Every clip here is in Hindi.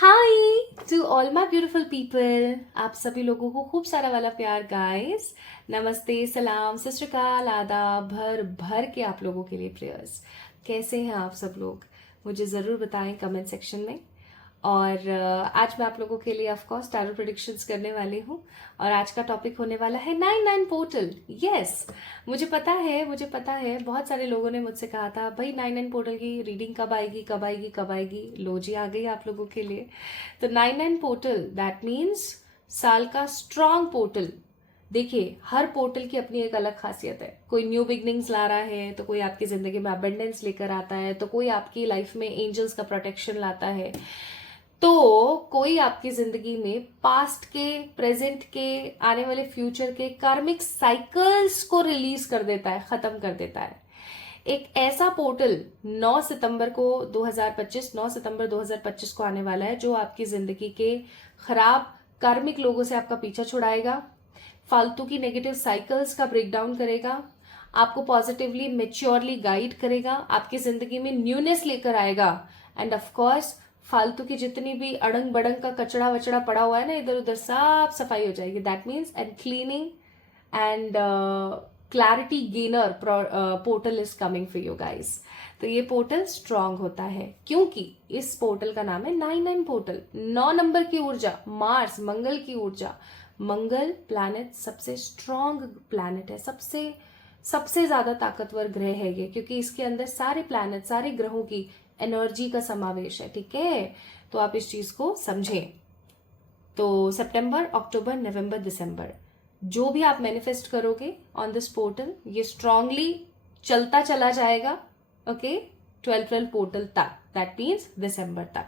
Hi to all my beautiful people. आप सभी लोगों को खूब सारा वाला प्यार गाइस। नमस्ते, सलाम, सत श्री अकाल, आदाब, भर भर के आप लोगों के लिए प्रेयर्स। कैसे हैं आप सब लोग? मुझे ज़रूर बताएं कमेंट सेक्शन में। और आज मैं आप लोगों के लिए ऑफ कोर्स टैरो प्रेडिक्शंस करने वाली हूँ। और आज का टॉपिक होने वाला है 99 पोर्टल। यस, मुझे पता है बहुत सारे लोगों ने मुझसे कहा था भाई 99 पोर्टल की रीडिंग कब आएगी कब आएगी कब आएगी। लो जी, आ गई आप लोगों के लिए। तो 99 पोर्टल दैट मीन्स साल का स्ट्रॉन्ग पोर्टल। देखिए, हर पोर्टल की अपनी एक अलग खासियत है। कोई न्यू बिगनिंग्स ला रहा है, तो कोई आपकी जिंदगी में अबेंडेंस लेकर आता है, तो कोई आपकी लाइफ में एंजल्स का प्रोटेक्शन लाता है, तो कोई आपकी जिंदगी में पास्ट के, प्रेजेंट के, आने वाले फ्यूचर के कार्मिक साइकिल्स को रिलीज कर देता है, खत्म कर देता है। एक ऐसा पोर्टल 9 सितंबर को 2025 को आने वाला है जो आपकी जिंदगी के खराब कार्मिक लोगों से आपका पीछा छुड़ाएगा, फालतू की नेगेटिव साइकिल्स का ब्रेक डाउन करेगा, आपको पॉजिटिवली मेच्योरली गाइड करेगा, आपकी जिंदगी में न्यूनेस लेकर आएगा। एंड ऑफ कोर्स फालतू की जितनी भी अड़ंग बड़ंग का कचड़ा वचड़ा पड़ा हुआ है ना इधर उधर, साफ सफाई हो जाएगी। That means and cleaning and clarity gainer portal is coming for you guys. तो ये पोर्टल स्ट्रांग होता है क्योंकि इस पोर्टल का नाम है 99 पोर्टल। 9 नंबर की ऊर्जा, मार्स, मंगल की ऊर्जा। मंगल प्लैनेट सबसे स्ट्रांग प्लैनेट है, सबसे सबसे ज्यादा ताकतवर ग्रह है ये, क्योंकि इसके अंदर सारे प्लैनेट, सारे ग्रहों की एनर्जी का समावेश है। ठीक है, तो आप इस चीज को समझें। तो सितंबर, अक्टूबर, नवंबर, दिसंबर जो भी आप मैनिफेस्ट करोगे ऑन दिस पोर्टल, ये स्ट्रांगली चलता चला जाएगा। ओके, 12 पोर्टल तक, दैट मीन्स दिसंबर तक।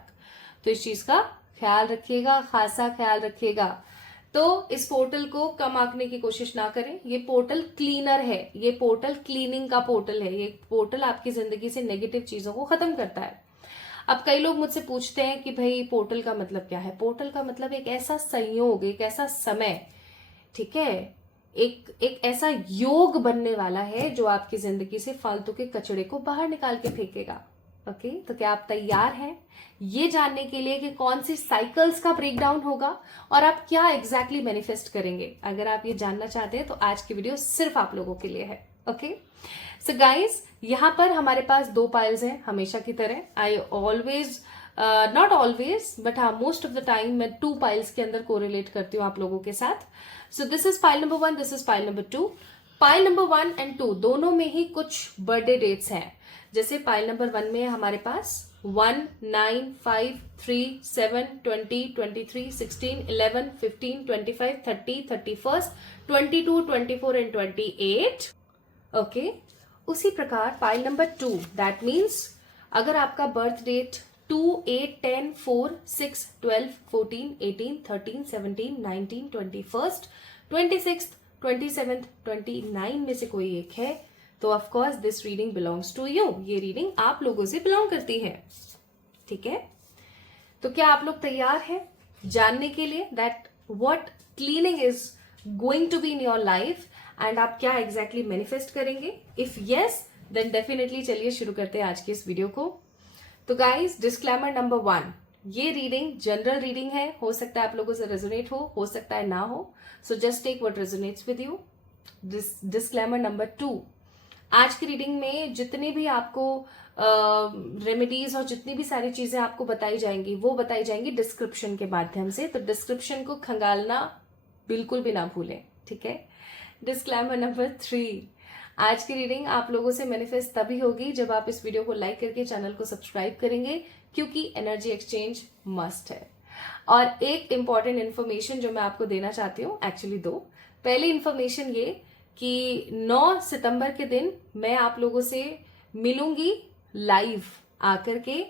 तो इस चीज का ख्याल रखिएगा, खासा ख्याल रखिएगा। तो इस पोर्टल को कम आंकने की कोशिश ना करें। ये पोर्टल क्लीनर है, ये पोर्टल क्लीनिंग का पोर्टल है। ये पोर्टल आपकी जिंदगी से नेगेटिव चीजों को खत्म करता है। अब कई लोग मुझसे पूछते हैं कि भाई पोर्टल का मतलब क्या है? पोर्टल का मतलब एक ऐसा संयोग, एक ऐसा समय, ठीक है, एक ऐसा योग बनने वाला है जो आपकी जिंदगी से फालतू के कचड़े को बाहर निकाल के फेंकेगा। ओके, तो क्या आप तैयार हैं ये जानने के लिए कि कौन सी साइकिल्स का ब्रेकडाउन होगा और आप क्या एग्जैक्टली मैनिफेस्ट करेंगे? अगर आप ये जानना चाहते हैं तो आज की वीडियो सिर्फ आप लोगों के लिए है। ओके, सो गाइज, यहाँ पर हमारे पास 2 पाइल्स हैं हमेशा की तरह। I always, not always but हाँ, मोस्ट ऑफ द टाइम मैं 2 पाइल्स के अंदर कोरिलेट करती हूँ आप लोगों के साथ। So this is pile number 1, this is pile number 2। Pile number 1 and 2 दोनों में ही कुछ बर्थडे डेट्स हैं। जैसे पाइल नंबर 1 में हमारे पास 1, 9, 5, 3, 7, 20, 23, 16, 11, 15, 25, 30, 31, 22, 24 एंड 28। ओके, उसी प्रकार पाइल नंबर 2 दैट मीन्स अगर आपका बर्थ डेट 2, 8, 10, 4, 6, 12, 14, 18, 13, 17, 19, 21, 26, 27, 29 में से कोई एक है तो of course this reading belongs to you. ये रीडिंग आप लोगों से बिलोंग करती है। ठीक है, तो क्या आप लोग तैयार हैं जानने के लिए that what cleaning is going to be in your life and आप क्या एग्जैक्टली मैनिफेस्ट करेंगे? इफ यस देन डेफिनेटली चलिए शुरू करते हैं आज की इस वीडियो को। तो गाइज, डिस्क्लेमर नंबर 1, ये रीडिंग जनरल रीडिंग है। हो सकता है आप लोगों से रेजोनेट हो सकता है ना हो। So just take what resonates with you. Disclaimer number 2, आज की रीडिंग में जितनी भी आपको रेमेडीज और जितनी भी सारी चीजें आपको बताई जाएंगी वो बताई जाएंगी डिस्क्रिप्शन के माध्यम से। तो डिस्क्रिप्शन को खंगालना बिल्कुल भी ना भूलें। ठीक है, डिस्क्लेमर नंबर 3, आज की रीडिंग आप लोगों से मैनिफेस्ट तभी होगी जब आप इस वीडियो को लाइक करके चैनल को सब्सक्राइब करेंगे, क्योंकि एनर्जी एक्सचेंज मस्ट है। और एक इंपॉर्टेंट इन्फॉर्मेशन जो मैं आपको देना चाहती हूँ, एक्चुअली 2। पहली इन्फॉर्मेशन ये कि 9 सितंबर के दिन मैं आप लोगों से मिलूंगी लाइव आकर के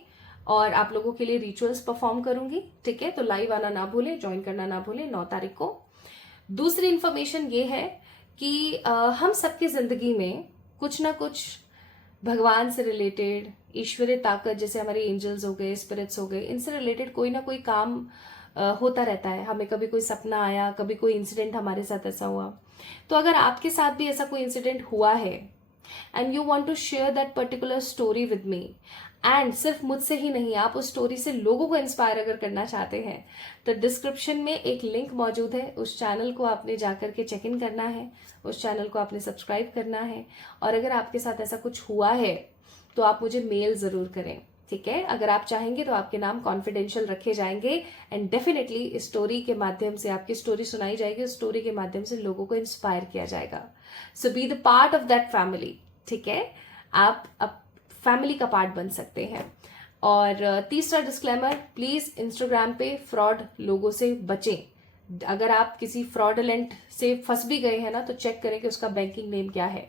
और आप लोगों के लिए रिचुअल्स परफॉर्म करूंगी। ठीक है, तो लाइव आना ना भूलें, ज्वाइन करना ना भूलें 9 तारीख को। दूसरी इन्फॉर्मेशन ये है कि हम सबकी जिंदगी में कुछ ना कुछ भगवान से रिलेटेड, ईश्वरीय ताकत जैसे हमारे एंजल्स हो गए, स्पिरिट्स हो गए, इनसे रिलेटेड कोई ना कोई काम होता रहता है। हमें कभी कोई सपना आया, कभी कोई इंसिडेंट हमारे साथ ऐसा हुआ। तो अगर आपके साथ भी ऐसा कोई इंसिडेंट हुआ है and you want to share that particular story with me and सिर्फ मुझसे ही नहीं, आप उस स्टोरी से लोगों को इंस्पायर अगर करना चाहते हैं तो डिस्क्रिप्शन में एक लिंक मौजूद है, उस चैनल को आपने जाकर के चेक इन करना है, उस चैनल को आपने सब्सक्राइब करना है। और अगर आपके साथ ऐसा कुछ हुआ है तो आप मुझे मेल ज़रूर करें, ठीक है। अगर आप चाहेंगे तो आपके नाम कॉन्फिडेंशियल रखे जाएंगे एंड डेफिनेटली इस स्टोरी के माध्यम से आपकी स्टोरी सुनाई जाएगी, उस स्टोरी के माध्यम से लोगों को इंस्पायर किया जाएगा। So be the part of that family, ठीक है। आप अब फैमिली का पार्ट बन सकते हैं। और तीसरा डिस्क्लेमर, प्लीज इंस्टाग्राम पे फ्रॉड लोगों से बचें। अगर आप किसी फ्रॉडलेंट से फंस भी गए हैं ना, तो चेक करें कि उसका बैंकिंग नेम क्या है,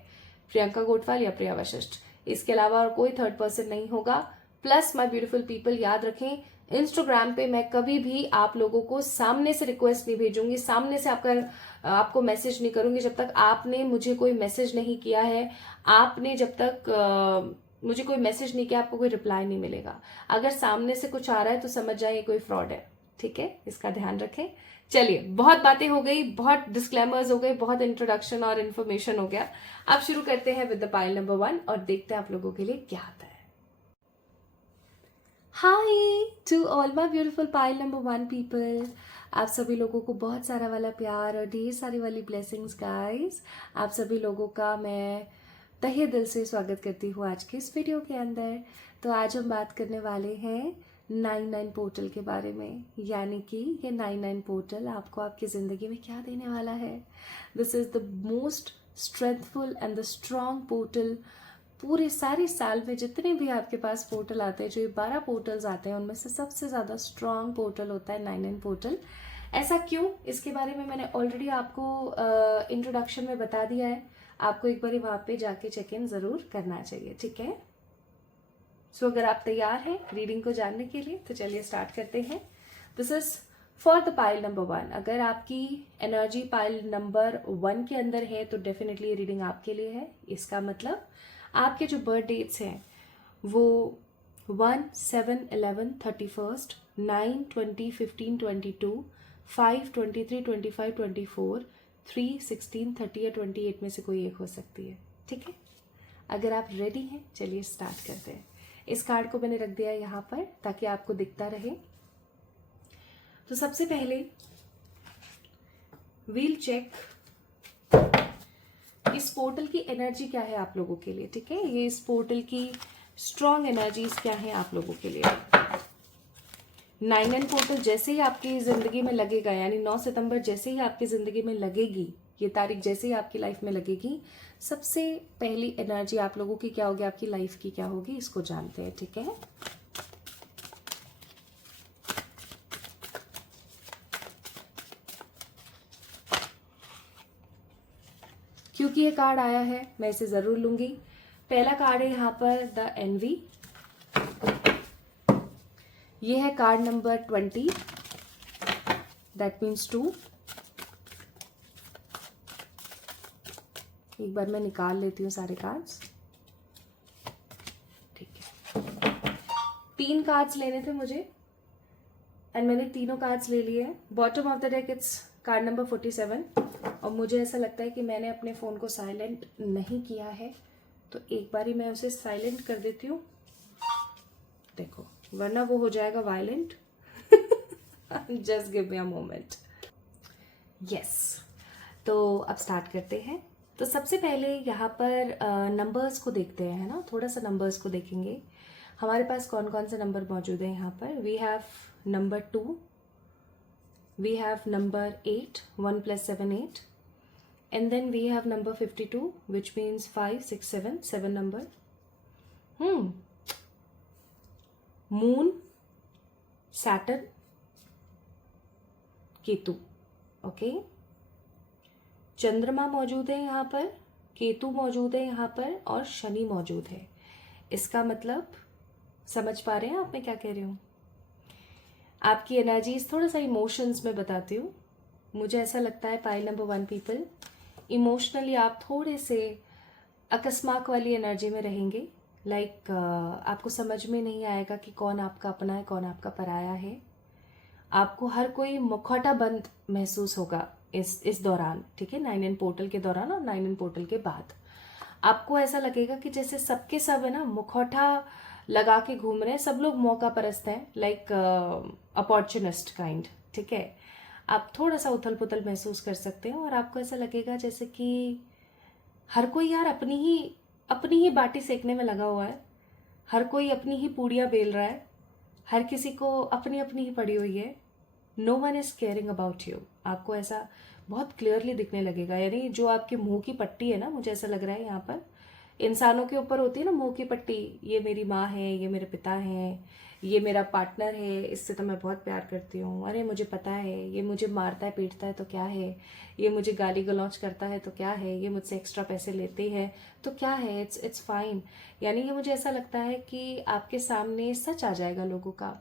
प्रियंका गोटवाल या प्रिया वशिष्ठ। इसके अलावा और कोई थर्ड पर्सन नहीं होगा। प्लस माय ब्यूटीफुल पीपल, याद रखें इंस्टाग्राम पे मैं कभी भी आप लोगों को सामने से रिक्वेस्ट नहीं भेजूंगी, सामने से आपको मैसेज नहीं करूंगी जब तक आपने मुझे कोई मैसेज नहीं किया है। आपने जब तक मुझे कोई मैसेज नहीं किया, आपको कोई रिप्लाई नहीं मिलेगा। अगर सामने से कुछ आ रहा है तो समझ जाइए कोई फ्रॉड है, ठीक है। इसका ध्यान रखें। चलिए, बहुत बातें हो गई, बहुत डिस्क्लेमर्स हो गए, बहुत इंट्रोडक्शन और इन्फॉर्मेशन हो गया। अब शुरू करते हैं विद द पाइल नंबर 1 और देखते हैं आप लोगों के लिए क्या आता है। Hi to all my beautiful pile number 1 people, आप सभी लोगों को बहुत सारा वाला प्यार और ढेर सारी वाली ब्लेसिंग्स गाइस। आप सभी लोगों का मैं तहे दिल से स्वागत करती हूँ आज के इस वीडियो के अंदर। तो आज हम बात करने वाले हैं 99 पोर्टल के बारे में, यानी कि ये 99 पोर्टल आपको आपकी ज़िंदगी में क्या देने वाला है। This is the most strengthful and the strong portal. पूरे सारे साल में जितने भी आपके पास पोर्टल आते हैं, जो ये 12 पोर्टल्स आते हैं, उनमें से सबसे ज़्यादा स्ट्रॉन्ग पोर्टल होता है 99 पोर्टल। ऐसा क्यों, इसके बारे में मैंने ऑलरेडी आपको इंट्रोडक्शन में बता दिया है। आपको एक बार वहाँ पे जाके चेक इन ज़रूर करना चाहिए, ठीक है। सो अगर आप तैयार हैं रीडिंग को जानने के लिए तो चलिए स्टार्ट करते हैं। This is for the pile number 1। अगर आपकी एनर्जी पाइल नंबर 1 के अंदर है तो डेफिनेटली ये रीडिंग आपके लिए है। इसका मतलब आपके जो बर्थ डेट्स हैं वो 1, 7, 11, 31, 9, 20, 15, 22, 5, 23, 25, 24, 3, 16, 30 या 28 में से कोई एक हो सकती है, ठीक है। अगर आप रेडी हैं चलिए स्टार्ट करते हैं। इस कार्ड को मैंने रख दिया है यहाँ पर ताकि आपको दिखता रहे। तो सबसे पहले वील चेक इस पोर्टल की एनर्जी क्या है आप लोगों के लिए, ठीक है। ये इस पोर्टल की स्ट्रॉन्ग एनर्जीज क्या है आप लोगों के लिए। 99 पोर्टल जैसे ही आपकी जिंदगी में लगेगा, यानी 9 सितंबर जैसे ही आपकी जिंदगी में लगेगी, ये तारीख जैसे ही आपकी लाइफ में लगेगी, सबसे पहली एनर्जी आप लोगों की क्या होगी, आपकी लाइफ की क्या होगी, इसको जानते हैं, ठीक है। क्योंकि ये कार्ड आया है मैं इसे जरूर लूंगी। पहला कार्ड है यहाँ पर द एनवी। ये है कार्ड नंबर 20, दैट मीन्स 2। एक बार मैं निकाल लेती हूँ सारे कार्ड्स, ठीक है। 3 कार्ड्स लेने थे मुझे एंड मैंने तीनों कार्ड्स ले लिए हैं। Bottom of the deck its card number 47 और मुझे ऐसा लगता है कि मैंने अपने फ़ोन को साइलेंट नहीं किया है, तो एक बार ही मैं उसे साइलेंट कर देती हूँ, देखो, वरना वो हो जाएगा violent. Just give me a moment. Yes, तो अब स्टार्ट करते हैं। तो सबसे पहले यहाँ पर नंबर्स को देखते हैं, है ना, थोड़ा सा नंबर्स को देखेंगे। हमारे पास कौन कौन से नंबर मौजूद हैं यहाँ पर। We have number 2, we have number 8, 1 + 7 8, and then we have number 52, which means 5, 6, 7 number. Moon, Saturn, Ketu, okay. चंद्रमा मौजूद है यहाँ पर, केतु मौजूद है यहाँ पर और शनि मौजूद है। इसका मतलब समझ पा रहे हैं आप मैं क्या कह रही हूँ। आपकी एनर्जीज थोड़ा सा इमोशंस में बताती हूँ। मुझे ऐसा लगता है पाइल नंबर 1 पीपल, इमोशनली आप थोड़े से अकस्मात वाली एनर्जी में रहेंगे। लाइक आपको समझ में नहीं आएगा कि कौन आपका अपना है, कौन आपका पराया है। आपको हर कोई मुखौटा बंद महसूस होगा इस दौरान, ठीक है। 99 पोर्टल के दौरान और 99 पोर्टल के बाद आपको ऐसा लगेगा कि जैसे सबके सब है ना, मुखौटा लगा के घूम रहे हैं, सब लोग मौका परस्त हैं, लाइक अपॉर्चुनिस्ट काइंड, ठीक है। आप थोड़ा सा उथल पुथल महसूस कर सकते हैं और आपको ऐसा लगेगा जैसे कि हर कोई यार अपनी ही बाटी सेकने में लगा हुआ है, हर कोई अपनी ही पूड़ियाँ बेल रहा है, हर किसी को अपनी अपनी ही पड़ी हुई है। No one is caring about you. आपको ऐसा बहुत क्लियरली दिखने लगेगा, यानी जो आपके मुंह की पट्टी है ना, मुझे ऐसा लग रहा है यहाँ पर इंसानों के ऊपर होती है ना मुंह की पट्टी, ये मेरी माँ है, ये मेरे पिता हैं, ये मेरा पार्टनर है, इससे तो मैं बहुत प्यार करती हूँ, अरे मुझे पता है ये मुझे मारता है पीटता है तो क्या है, ये मुझे गाली गलौज करता है तो क्या है, ये मुझसे एक्स्ट्रा पैसे लेते हैं तो क्या है, इट्स फाइन। यानी कि मुझे ऐसा लगता है कि आपके सामने सच आ जाएगा लोगों का,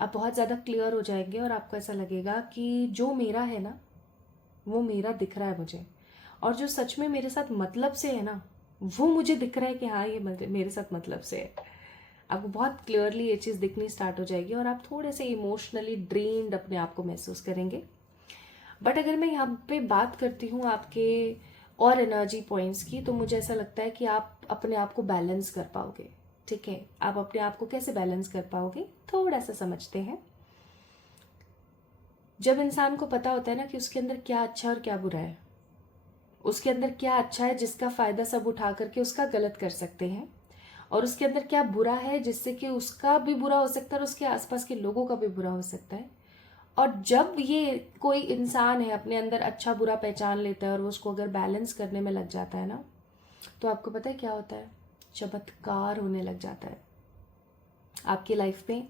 आप बहुत ज़्यादा क्लियर हो जाएंगे और आपको ऐसा लगेगा कि जो मेरा है ना वो मेरा दिख रहा है मुझे, और जो सच में मेरे साथ मतलब से है ना वो मुझे दिख रहा है कि हाँ ये मेरे साथ मतलब से है। आपको बहुत क्लियरली ये चीज़ दिखनी स्टार्ट हो जाएगी और आप थोड़े से इमोशनली ड्रेन्ड अपने आप को महसूस करेंगे। बट अगर मैं यहाँ पे बात करती हूँ आपके और एनर्जी पॉइंट्स की, तो मुझे ऐसा लगता है कि आप अपने आप को बैलेंस कर पाओगे, ठीक है। आप अपने आप को कैसे बैलेंस कर पाओगे, थोड़ा सा समझते हैं। जब इंसान को पता होता है ना कि उसके अंदर क्या अच्छा और क्या बुरा है, उसके अंदर क्या अच्छा है जिसका फायदा सब उठा करके उसका गलत कर सकते हैं, और उसके अंदर क्या बुरा है जिससे कि उसका भी बुरा हो सकता है और उसके आसपास के लोगों का भी बुरा हो सकता है। और जब ये कोई इंसान है अपने अंदर अच्छा बुरा पहचान लेता है और उसको अगर बैलेंस करने में लग जाता है ना, तो आपको पता है क्या होता है, चमत्कार होने लग जाता है आपकी लाइफ में,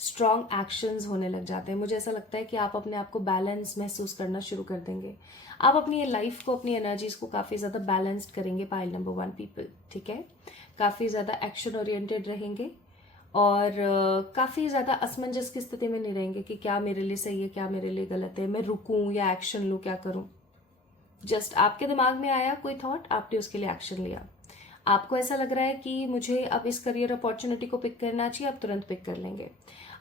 स्ट्रॉन्ग एक्शंस होने लग जाते हैं। मुझे ऐसा लगता है कि आप अपने आप को बैलेंस महसूस करना शुरू कर देंगे, आप अपनी ये लाइफ को, अपनी एनर्जीज को काफ़ी ज़्यादा बैलेंस्ड करेंगे। पाइल नंबर 1 पीपल, ठीक है, काफ़ी ज़्यादा एक्शन ओरिएंटेड रहेंगे और काफ़ी ज़्यादा असमंजस की स्थिति में नहीं रहेंगे कि क्या मेरे लिए सही है क्या मेरे लिए गलत है, मैं रुकूं या एक्शन लूं, क्या करूं। जस्ट आपके दिमाग में आया कोई थॉट, आपने उसके लिए एक्शन लिया। आपको ऐसा लग रहा है कि मुझे अब इस करियर अपॉर्चुनिटी को पिक करना चाहिए, आप तुरंत पिक कर लेंगे।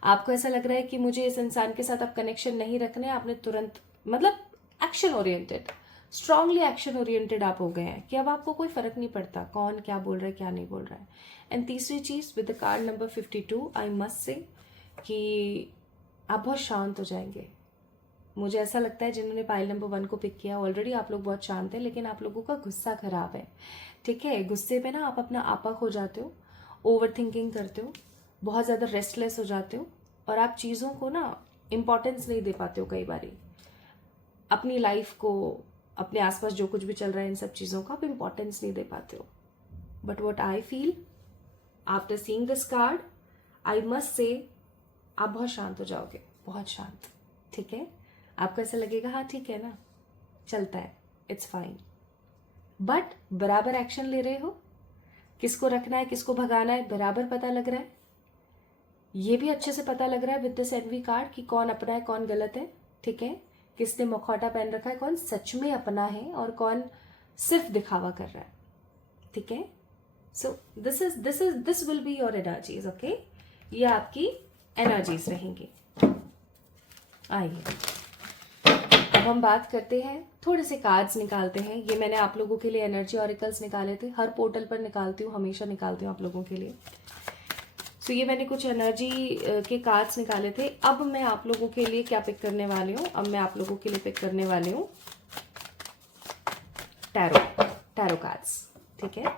आपको ऐसा लग रहा है कि मुझे इस इंसान के साथ अब कनेक्शन नहीं रखने, आपने तुरंत, मतलब action oriented, strongly action oriented आप हो गए हैं कि अब आपको कोई फर्क नहीं पड़ता कौन क्या बोल रहा है क्या नहीं बोल रहा है। एंड तीसरी चीज, with the card number 52, I must say कि आप बहुत शांत हो जाएंगे। मुझे ऐसा लगता है जिन्होंने पाइल नंबर 1 को पिक किया ऑलरेडी आप लोग बहुत शांत हैं, लेकिन आप लोगों का गुस्सा खराब है, ठीक है। गुस्से पे ना आप अपना आपा खो जाते हो, ओवर थिंकिंग करते हो, बहुत ज़्यादा रेस्टलेस हो जाते हो और आप चीज़ों को ना इम्पोर्टेंस नहीं दे पाते हो। कई बारी अपनी लाइफ को, अपने आसपास जो कुछ भी चल रहा है, इन सब चीज़ों को आप इम्पोर्टेंस नहीं दे पाते हो। But what I feel after seeing this card, I must say आप बहुत शांत हो जाओगे, बहुत शांत, ठीक है। आपको ऐसा लगेगा हाँ ठीक है ना, चलता है, इट्स फाइन। बट बराबर एक्शन ले रहे हो, किसको रखना है किसको भगाना है बराबर पता लग रहा है। ये भी अच्छे से पता लग रहा है विद दिस एनवी कार्ड कि कौन अपना है कौन गलत है, ठीक है। किसने मुखौटा पहन रखा है, कौन सच में अपना है और कौन सिर्फ दिखावा कर रहा है, ठीक है। So this will be your energies, okay. ये आपकी एनर्जीज रहेंगी। आइए अब हम बात करते हैं, थोड़े से कार्ड्स निकालते हैं। ये मैंने आप लोगों के लिए एनर्जी ऑरिकल्स निकाले थे, हर पोर्टल पर निकालती हूँ, हमेशा निकालती हूँ आप लोगों के लिए। सो ये मैंने कुछ एनर्जी के कार्ड्स निकाले थे। अब मैं आप लोगों के लिए क्या पिक करने वाली हूँ, अब मैं आप लोगों के लिए पिक करने वाली हूँ टैरो कार्ड्स, ठीक है।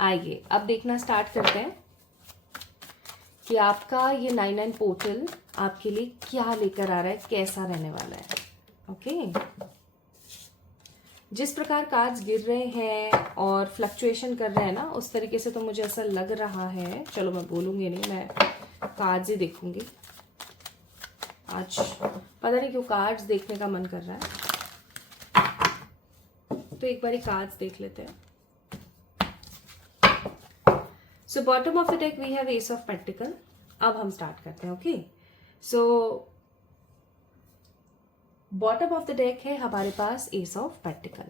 आइए अब देखना स्टार्ट करते हैं कि आपका ये 99 पोर्टल आपके लिए क्या लेकर आ रहा है, कैसा रहने वाला है, ओके। जिस प्रकार कार्ड्स गिर रहे हैं और फ्लक्चुएशन कर रहे हैं ना, उस तरीके से तो मुझे ऐसा लग रहा है, चलो मैं बोलूँगी नहीं, मैं कार्ड्स ही देखूंगी आज, पता नहीं क्यों कार्ड्स देखने का मन कर रहा है, तो एक बार कार्ड्स देख लेते हैं। So bottom of the deck we have ace of pentacles. अब हम स्टार्ट करते हैं, okay. So bottom of the deck है हमारे पास एस ऑफ पेंटिकल।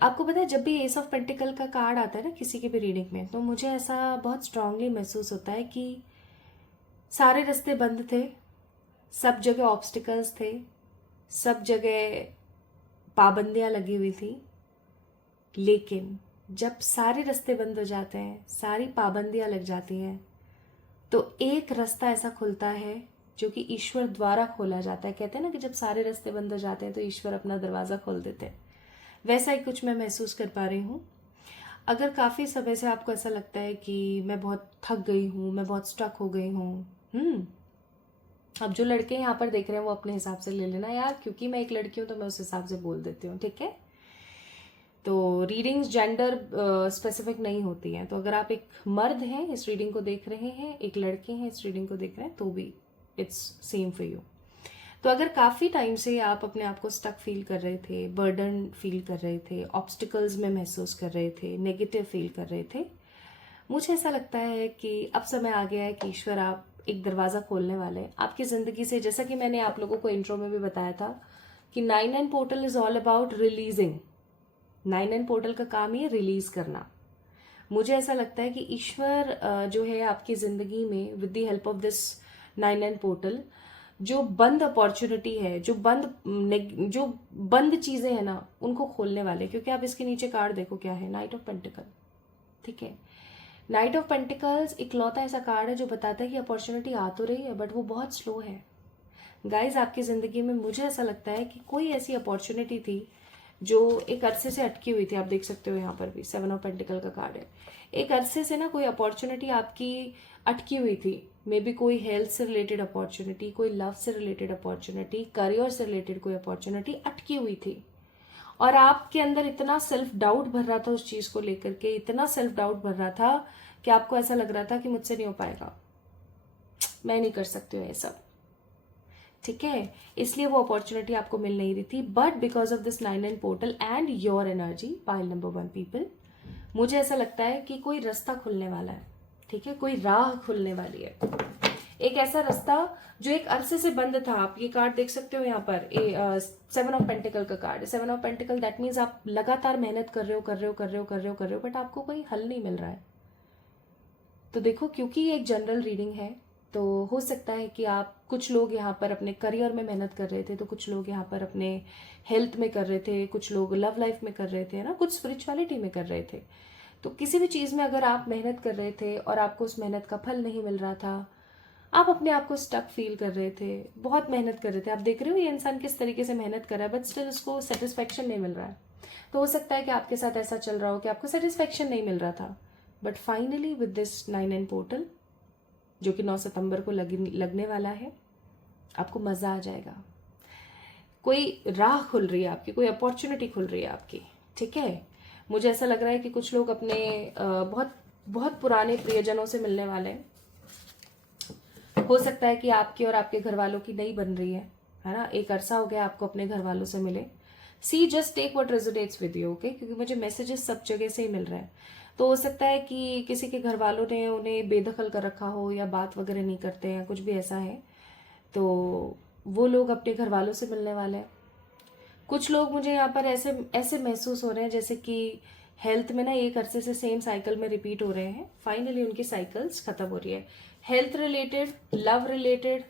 आपको पता है जब भी एस ऑफ पेंटिकल का कार्ड आता है ना किसी की भी रीडिंग में, तो मुझे ऐसा बहुत स्ट्रांगली महसूस होता है कि सारे रास्ते बंद थे, सब जगह ऑब्स्टिकल्स थे, सब जगह पाबंदियां लगी हुई थी, लेकिन जब सारे रास्ते बंद हो जाते हैं, सारी पाबंदियां लग जाती हैं, तो एक रास्ता ऐसा खुलता है जो कि ईश्वर द्वारा खोला जाता है। कहते हैं ना कि जब सारे रास्ते बंद हो जाते हैं तो ईश्वर अपना दरवाज़ा खोल देते हैं। वैसा ही कुछ मैं महसूस कर पा रही हूँ। अगर काफ़ी समय से आपको ऐसा लगता है कि मैं बहुत थक गई हूँ, मैं बहुत स्टक हो गई हूँ, अब जो लड़के यहाँ पर देख रहे हैं वो अपने हिसाब से ले लेना यार, क्योंकि मैं एक लड़की हूँ तो मैं उस हिसाब से बोल देती हूँ, ठीक है। तो रीडिंग्स जेंडर स्पेसिफिक नहीं होती हैं। तो अगर आप एक मर्द हैं इस रीडिंग को देख रहे हैं, एक लड़के हैं इस रीडिंग को देख रहे हैं, तो भी इट्स सेम फॉर यू। तो अगर काफ़ी टाइम से आप अपने आप को स्टक फील कर रहे थे, बर्डन फील कर रहे थे, ऑब्स्टिकल्स में महसूस कर रहे थे, नेगेटिव फील कर रहे थे, मुझे ऐसा लगता है कि अब समय आ गया है कि ईश्वर आप एक दरवाज़ा खोलने वाले हैं आपकी ज़िंदगी से। जैसा कि मैंने आप लोगों को इंट्रो में भी बताया था कि 9-9 portal is all about releasing. 9-9 portal का काम ही है रिलीज करना। मुझे ऐसा लगता है कि ईश्वर जो है आपकी ज़िंदगी में with the help of this 9-9 portal, जो बंद अपॉर्चुनिटी है, जो बंद चीज़ें हैं ना, उनको खोलने वाले। क्योंकि आप इसके नीचे कार्ड देखो क्या है, नाइट ऑफ पेंटिकल, ठीक है। नाइट ऑफ पेंटिकल्स इकलौता ऐसा कार्ड है जो बताता है कि अपॉर्चुनिटी आ तो रही है बट वो बहुत स्लो है। गाइज आपकी ज़िंदगी में मुझे ऐसा लगता है कि कोई ऐसी अपॉर्चुनिटी थी जो एक अरसे से अटकी हुई थी। आप देख सकते हो यहाँ पर भी 7 ऑफ पेंटिकल का कार्ड है। एक अरसे से ना कोई अपॉर्चुनिटी आपकी अटकी हुई थी। मे बी कोई हेल्थ से रिलेटेड अपॉर्चुनिटी, कोई लव से रिलेटेड अपॉर्चुनिटी, करियर से रिलेटेड कोई अपॉर्चुनिटी अटकी हुई थी। और आपके अंदर इतना सेल्फ डाउट भर रहा था उस चीज़ को लेकर के, इतना सेल्फ डाउट भर रहा था कि आपको ऐसा लग रहा था कि मुझसे नहीं हो पाएगा, मैं नहीं कर सकती हूँ ये सब, ठीक है। इसलिए वो अपॉर्चुनिटी आपको मिल नहीं रही थी। But because of this 9-9 portal and your energy, pile number 1 people, मुझे ऐसा लगता है कि कोई रास्ता खुलने वाला है, ठीक है। कोई राह खुलने वाली है, एक ऐसा रास्ता जो एक अरसे से बंद था। आप ये कार्ड देख सकते हो यहाँ पर, 7 ऑफ पेंटिकल का card. 7 of pentacle that means आप लगातार मेहनत कर रहे हो बट आपको कोई हल नहीं मिल रहा है। तो देखो, क्योंकि ये एक जनरल रीडिंग है तो हो सकता है कि आप, कुछ लोग यहाँ पर अपने करियर में मेहनत कर रहे थे, तो कुछ लोग यहाँ पर अपने हेल्थ में कर रहे थे, कुछ लोग लव लाइफ में कर रहे थे ना, कुछ स्पिरिचुअलिटी में कर रहे थे। तो किसी भी चीज़ में अगर आप मेहनत कर रहे थे और आपको उस मेहनत का फल नहीं मिल रहा था, आप अपने आप को स्टक फील कर रहे थे, बहुत मेहनत कर रहे थे, आप देख रहे हो ये इंसान किस तरीके से मेहनत कर रहा है बट स्टिल उसको सेटिस्फेक्शन नहीं मिल रहा है। तो हो सकता है कि आपके साथ ऐसा चल रहा हो कि आपको सेटिस्फेक्शन नहीं मिल रहा था, but finally with this 9-9 portal जो कि 9 सितंबर को लगने वाला है, आपको मज़ा आ जाएगा। कोई राह खुल रही है आपकी, कोई अपॉर्चुनिटी खुल रही है आपकी, ठीक है। मुझे ऐसा लग रहा है कि कुछ लोग अपने बहुत बहुत पुराने प्रियजनों से मिलने वाले हैं। हो सकता है कि आपके और आपके घर वालों की नई बन रही है ना। एक अरसा हो गया आपको अपने घर वालों से मिले। See just take what resonates with you, okay, क्योंकि मुझे मैसेजेस सब जगह से ही मिल रहे हैं। तो हो सकता है कि किसी के घर वालों ने उन्हें बेदखल कर रखा हो या बात वगैरह नहीं करते हैं, कुछ भी ऐसा है। तो वो लोग अपने घर वालों से मिलने वाले हैं। कुछ लोग मुझे यहाँ पर ऐसे ऐसे महसूस हो रहे हैं जैसे कि हेल्थ में ना एक अरसे से सेम साइकिल में रिपीट हो रहे हैं, फाइनली उनकी साइकिल्स खत्म हो रही है। हेल्थ रिलेटेड, लव रिलेटेड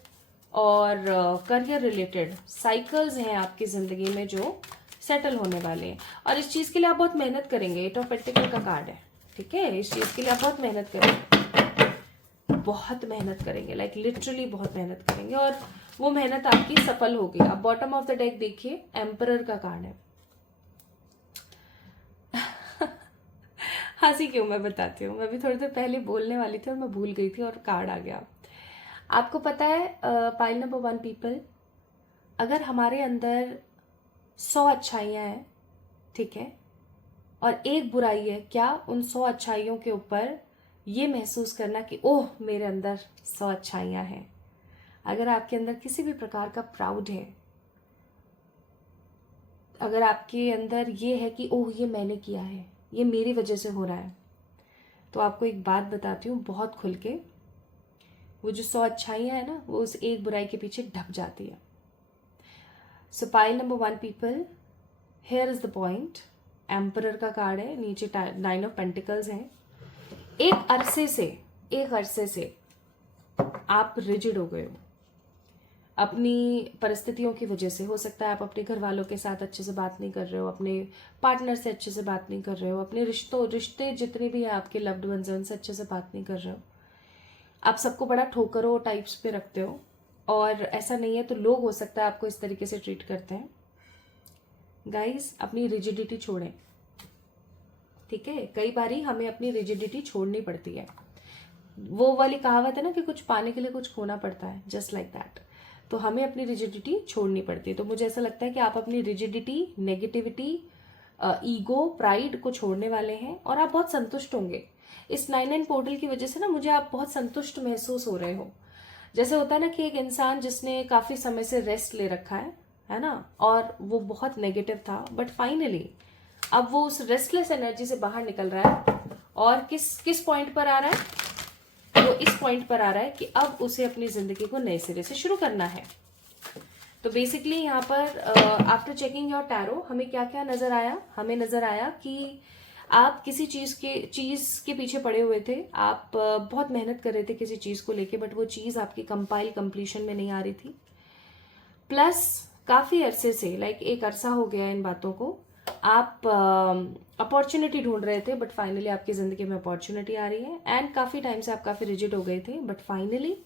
और करियर रिलेटेड साइकिल्स हैं आपकी ज़िंदगी में जो सेटल होने वाले हैं। और इस चीज़ के लिए आप बहुत मेहनत करेंगे। 8 ऑफ पेंटिकल का कार्ड है, ठीक है। इस चीज़ के लिए आप बहुत मेहनत करेंगे, बहुत मेहनत करेंगे, लाइक लिटरली बहुत मेहनत करेंगे और वो मेहनत आपकी सफल होगी। आप बॉटम ऑफ द डेक देखिए, एम्परर का कार्ड है। हंसी क्यों, मैं बताती हूँ। मैं भी थोड़ी देर पहले बोलने वाली थी और मैं भूल गई थी और कार्ड आ गया। आपको पता है पाइल नंबर 1 पीपल, अगर हमारे अंदर 100 अच्छाइयाँ हैं, ठीक है, और एक बुराई है, क्या उन 100 अच्छाइयों के ऊपर ये महसूस करना कि ओह मेरे अंदर 100 अच्छाइयाँ हैं। अगर आपके अंदर किसी भी प्रकार का प्राउड है, अगर आपके अंदर ये है कि ओह ये मैंने किया है, ये मेरी वजह से हो रहा है, तो आपको एक बात बताती हूँ बहुत खुल के, वो जो 100 अच्छाइयाँ हैं ना, वो उस एक बुराई के पीछे ढक जाती है। सो pile number 1 people, here is the point. Emperor का कार्ड है, नीचे 9 ऑफ पेंटिकल्स हैं। एक अरसे से आप रिजिड हो गए हो। अपनी परिस्थितियों की वजह से। हो सकता है आप अपने घर वालों के साथ अच्छे से बात नहीं कर रहे हो, अपने पार्टनर से अच्छे से बात नहीं कर रहे हो, अपने रिश्ते जितने भी हैं आपके लव्ड वंस हैं उनसे अच्छे से बात नहीं कर रहे हो, आप सबको बड़ा ठोकरों टाइप्स पे रखते हो। और ऐसा नहीं है तो लोग हो सकता है आपको इस तरीके से ट्रीट करते हैं। गाइस, अपनी रिजिडिटी छोड़ें, ठीक है? कई बारी हमें अपनी रिजिडिटी छोड़नी पड़ती है। वो वाली कहावत है ना कि कुछ पाने के लिए कुछ खोना पड़ता है, जस्ट लाइक दैट। तो हमें अपनी रिजिडिटी छोड़नी पड़ती है। तो मुझे ऐसा लगता है कि आप अपनी रिजिडिटी, नेगेटिविटी, ईगो, प्राइड को छोड़ने वाले हैं और आप बहुत संतुष्ट होंगे। इस 9/9 पोर्टल की वजह से ना मुझे आप बहुत संतुष्ट महसूस हो रहे हो। जैसे होता है ना कि एक इंसान जिसने काफी समय से रेस्ट ले रखा है ना, और वो बहुत नेगेटिव था, बट फाइनली अब वो उस रेस्टलेस एनर्जी से बाहर निकल रहा है और किस पॉइंट पर आ रहा है? वो इस पॉइंट पर आ रहा है कि अब उसे अपनी जिंदगी को नए सिरे से शुरू करना है। तो बेसिकली यहाँ पर आफ्टर चेकिंग योर टैरो हमें क्या क्या नजर आया? हमें नजर आया कि आप किसी चीज के पीछे पड़े हुए थे। आप बहुत मेहनत कर रहे थे किसी चीज को लेके, बट वो चीज आपकी कंप्लीशन में नहीं आ रही थी। प्लस काफी अरसे से, लाइक एक अरसा हो गया इन बातों को, आप अपॉर्चुनिटी ढूंढ रहे थे, बट फाइनली आपकी जिंदगी में अपॉर्चुनिटी आ रही है। एंड काफी टाइम से आप काफी रिजिड हो गए थे, बट फाइनली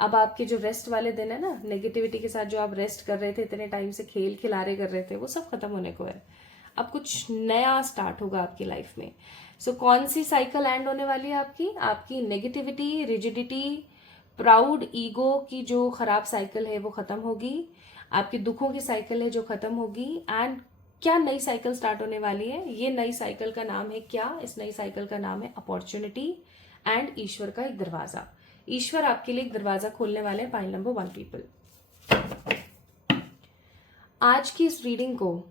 अब आपके जो रेस्ट वाले दिन है ना, नेगेटिविटी के साथ जो आप रेस्ट कर रहे थे, इतने टाइम से खेल खिलारे कर रहे थे, वो सब खत्म होने को है। अब कुछ नया स्टार्ट होगा आपकी लाइफ में। सो कौन सी साइकिल एंड होने वाली है आपकी नेगेटिविटी, रिजिडिटी, प्राउड, ईगो की जो खराब साइकिल है वो खत्म होगी। आपके दुखों की साइकिल है जो खत्म होगी। एंड क्या नई साइकिल स्टार्ट होने वाली है? ये नई साइकिल का नाम है क्या? इस नई साइकिल का नाम है अपॉर्चुनिटी एंड ईश्वर का एक दरवाजा। ईश्वर आपके लिए एक दरवाजा खोलने वाले हैं। Pile number 1 people. आज की इस रीडिंग को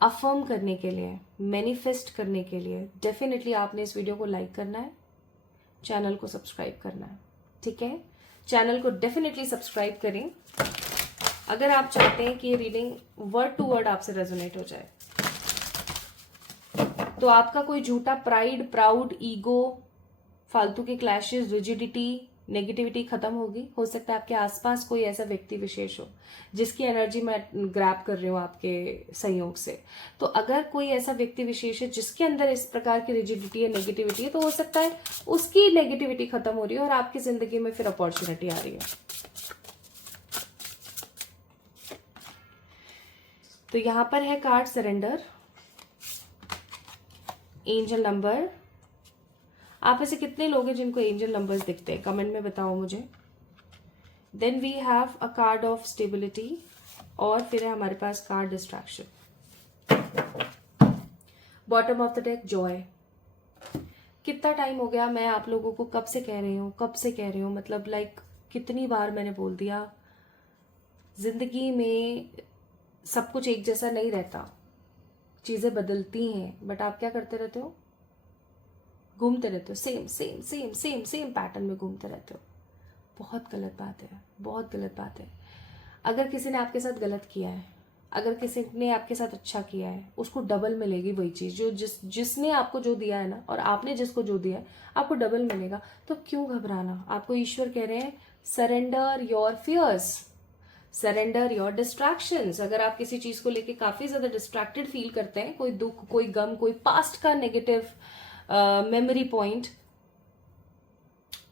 अफर्म करने के लिए, मैनिफेस्ट करने के लिए डेफिनेटली आपने इस वीडियो को लाइक करना है, चैनल को सब्सक्राइब करना है, ठीक है? चैनल को डेफिनेटली सब्सक्राइब करें अगर आप चाहते हैं कि ये रीडिंग वर्ड टू वर्ड आपसे रेजोनेट हो जाए। तो आपका कोई झूठा प्राइड, प्राउड, ईगो, फालतू के क्लैशेस, रिजिडिटी, नेगेटिविटी खत्म होगी। हो सकता है आपके आसपास कोई ऐसा व्यक्ति विशेष हो जिसकी एनर्जी मैं ग्रैब कर रही हूँ आपके सहयोग से। तो अगर कोई ऐसा व्यक्ति विशेष है जिसके अंदर इस प्रकार की रिजिडिटी है, नेगेटिविटी है, तो हो सकता है उसकी नेगेटिविटी खत्म हो रही है और आपकी जिंदगी में फिर अपॉर्चुनिटी आ रही है। तो यहां पर है कार्ड सरेंडर, एंजल नंबर। आप ऐसे कितने लोग हैं जिनको एंजल नंबर्स दिखते हैं? कमेंट में बताओ मुझे। Then we have a card of stability और फिर है हमारे पास card distraction. Bottom of the deck joy. कितना टाइम हो गया मैं आप लोगों को कब से कह रही हूँ, मतलब लाइक कितनी बार मैंने बोल दिया, जिंदगी में सब कुछ एक जैसा नहीं रहता, चीजें बदलती हैं, बट आप क्या करते रहते हो? घूमते रहते हो, same same same same same pattern में घूमते रहते हो। बहुत गलत बात है, बहुत गलत बात है। अगर किसी ने आपके साथ गलत किया है, अगर किसी ने आपके साथ अच्छा किया है, उसको डबल मिलेगी वही चीज जो जिसने आपको जो दिया है ना, और आपने जिसको जो दिया है आपको डबल मिलेगा। तो क्यों घबराना? आपको ईश्वर कह रहे हैं surrender your fears, surrender your distractions. अगर आप किसी चीज को लेके काफी ज्यादा डिस्ट्रैक्टेड फील करते हैं, कोई दुख, कोई गम, कोई पास्ट का नेगेटिव मेमोरी पॉइंट,